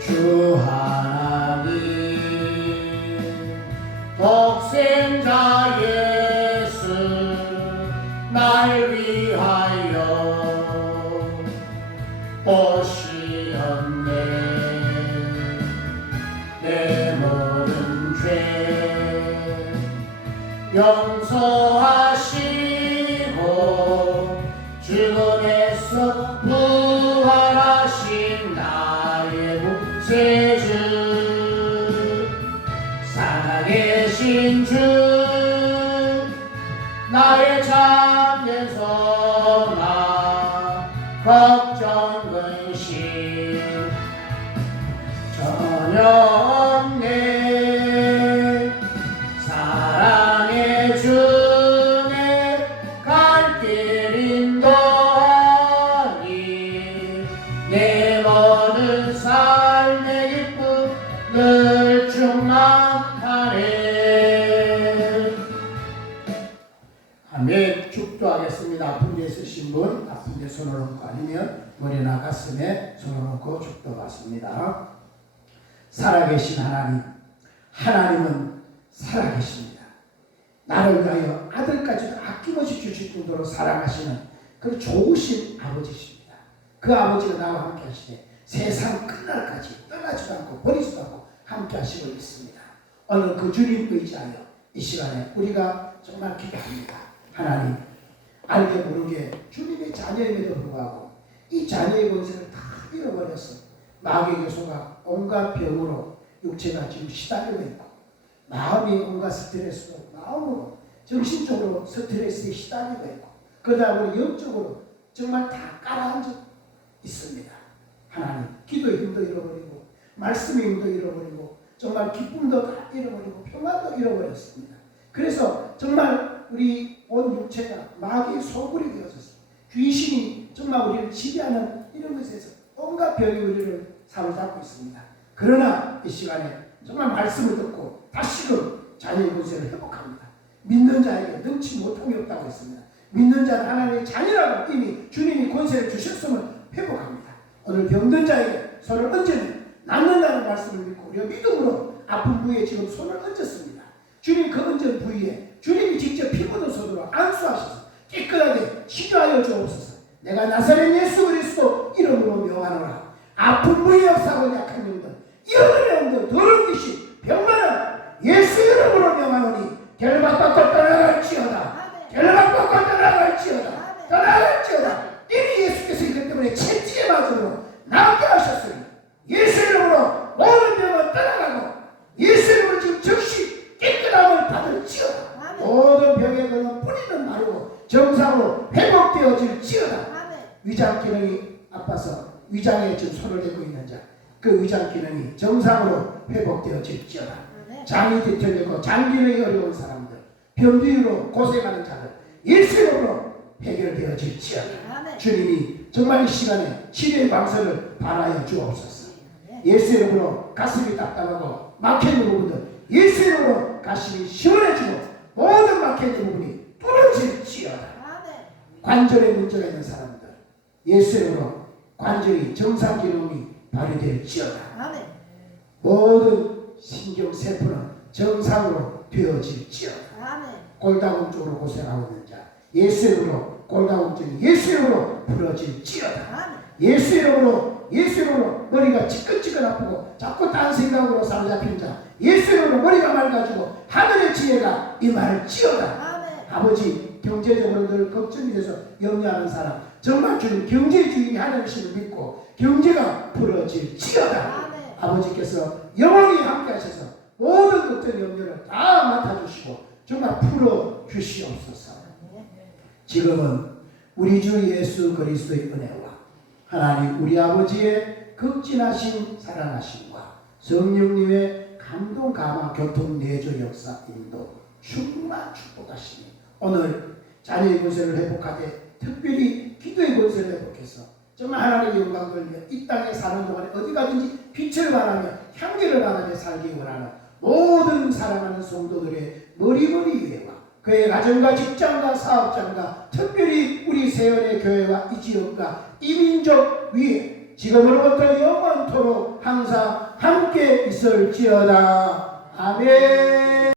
주 하나님 독생자 예수 날 위하여 오시었네. 내 모든 죄 용서하시고 죽음에서 부활하신 나의 구세주 살아계신 주 나의 참된 소망 걱정 근심 전혀 없네. 사랑의 주내 갈 길 인도하니 내 모든 삶의 기쁨 늘 충만하네. 아멘. 축도하겠습니다. 아픈 데 있으신 분, 아픈 데 손을 얹고 아니면 머리나 가슴에 손을 얹고 축도받습니다. 살아계신 하나님, 하나님은 살아계십니다. 나를 위하여 아들까지도 아낌없이 주실 정도로 사랑하시는 그 좋으신 아버지십니다. 그 아버지가 나와 함께 하시되 세상 끝날까지 떠나지도 않고 버리지도 않고 함께 하시고 있습니다. 오늘 그 주님 의지하여 이 시간에 우리가 정말 기도합니다. 하나님, 알게 모르게 주님의 자녀임에도 불구하고 이 자녀의 권세를 다 잃어버려서 마귀에게 속아 온갖 병으로 육체가 지금 시달리고 있고 마음이 온갖 스트레스로 마음으로 정신적으로 스트레스에 시달리고 있고 그러다 보니 영적으로 정말 다 깔아앉아 있습니다. 하나님, 기도의 힘도 잃어버리고 말씀의 힘도 잃어버리고 정말 기쁨도 다 잃어버리고 평안도 잃어버렸습니다. 그래서 정말 우리 온 육체가 마귀의 소굴이 되어졌습니다. 귀신이 정말 우리를 지배하는 이런 것에서 온갖 병이 우리를 사로잡고 있습니다. 그러나 이 시간에 정말 말씀을 듣고 다시금 자녀의 권세를 회복합니다. 믿는 자에게 능치 못함이 없다고 했습니다. 믿는 자는 하나님의 자녀라고 이미 주님이 권세를 주셨음을 회복합니다. 오늘 병든 자에게 손을 얹으면 낫는다는 말씀을 믿고 우리가 믿음으로 아픈 부위에 지금 손을 얹었습니다. 주님 그 얹은 부위에 주님이 직접 피 묻은 손으로 안수하셔서 깨끗하게 치료하여 주옵소서. 내가 나사렛 예수 그리스도 이름으로 명하노라. 아픈 부위 없사고 약한 영들 이어는 영들 더러운 귀신 병만은 예수 이름으로 명하노니 결박받고 떠나갈지어다. 결박받고 떠나갈지어다. 떠나갈지어다. 이미 예수께서 이것 때문에 채찍에 맞음으로 낫게 하셨으니 예수 이름으로 모든 병은 떠나가고 예수 이름으로 지금 즉시 깨끗함을 받을지어다. 모든 병의 근원 뿌리는 마르고 정상으로 회복되어질지어다. 위장 기능이 아파서 위장에 지금 손을 대고 있는 자, 그 위장 기능이 정상으로 회복되어질지어다. 장이 뒤틀리고 장 기능이 어려운 사람들, 변비로 고생하는 자들 예수 이름으로 해결되어질지어다. 주님이 정말 이 시간에 치료의 방선을 발하여 주옵소서. 예수 이름으로 가슴이 답답하고 막혀있는 부분들 예수 이름으로 가슴이 시원해지고 모든 막혀있는 부분이 뚫어질지어다. 관절에 문제가 있는 사람들 예수 이름으로 관절이 정상 기능이 발휘될지어다. 모든 신경세포는 정상으로 되어질지어다. 골다공 쪽으로 고생하고 있는 자 예수 이름으로 골다공증이 예수 이름으로 풀어질지어다. 예수 이름으로 머리가 지끈지끈 아프고 자꾸 딴 생각으로 사로잡힌 자 예수 이름으로 머리가 맑아지고 하늘의 지혜가 임할지어다. 아버지 경제적으로 늘 걱정이 돼서 염려하는 사람, 정말 주님 경제주인이 하나님을 믿고 경제가 풀어질지어다. 아버지께서 영원히 함께 하셔서 모든 걱정 염려를 다 맡아주시고 정말 풀어주시옵소서. 지금은 우리 주 예수 그리스도의 은혜와 하나님 우리 아버지의 극진하신 사랑하심과 성령님의 감동 감화 교통 내조 역사 인도 충만 축복하시니 오늘 자녀의 권세를 회복하되 특별히 기도의 권세를 회복해서 정말 하나님의 영광 돌며 이 땅에 사는 동안에 어디 가든지 빛을 발하며 향기를 발하며 살기 원하는 모든 사랑하는 성도들의 머리머리 위에와 그의 가정과 직장과 사업장과 특별히 우리 세연의 교회와 이 지역과 이 민족 위에 지금으로부터 영원토록 항상 함께 있을지어다. 아멘.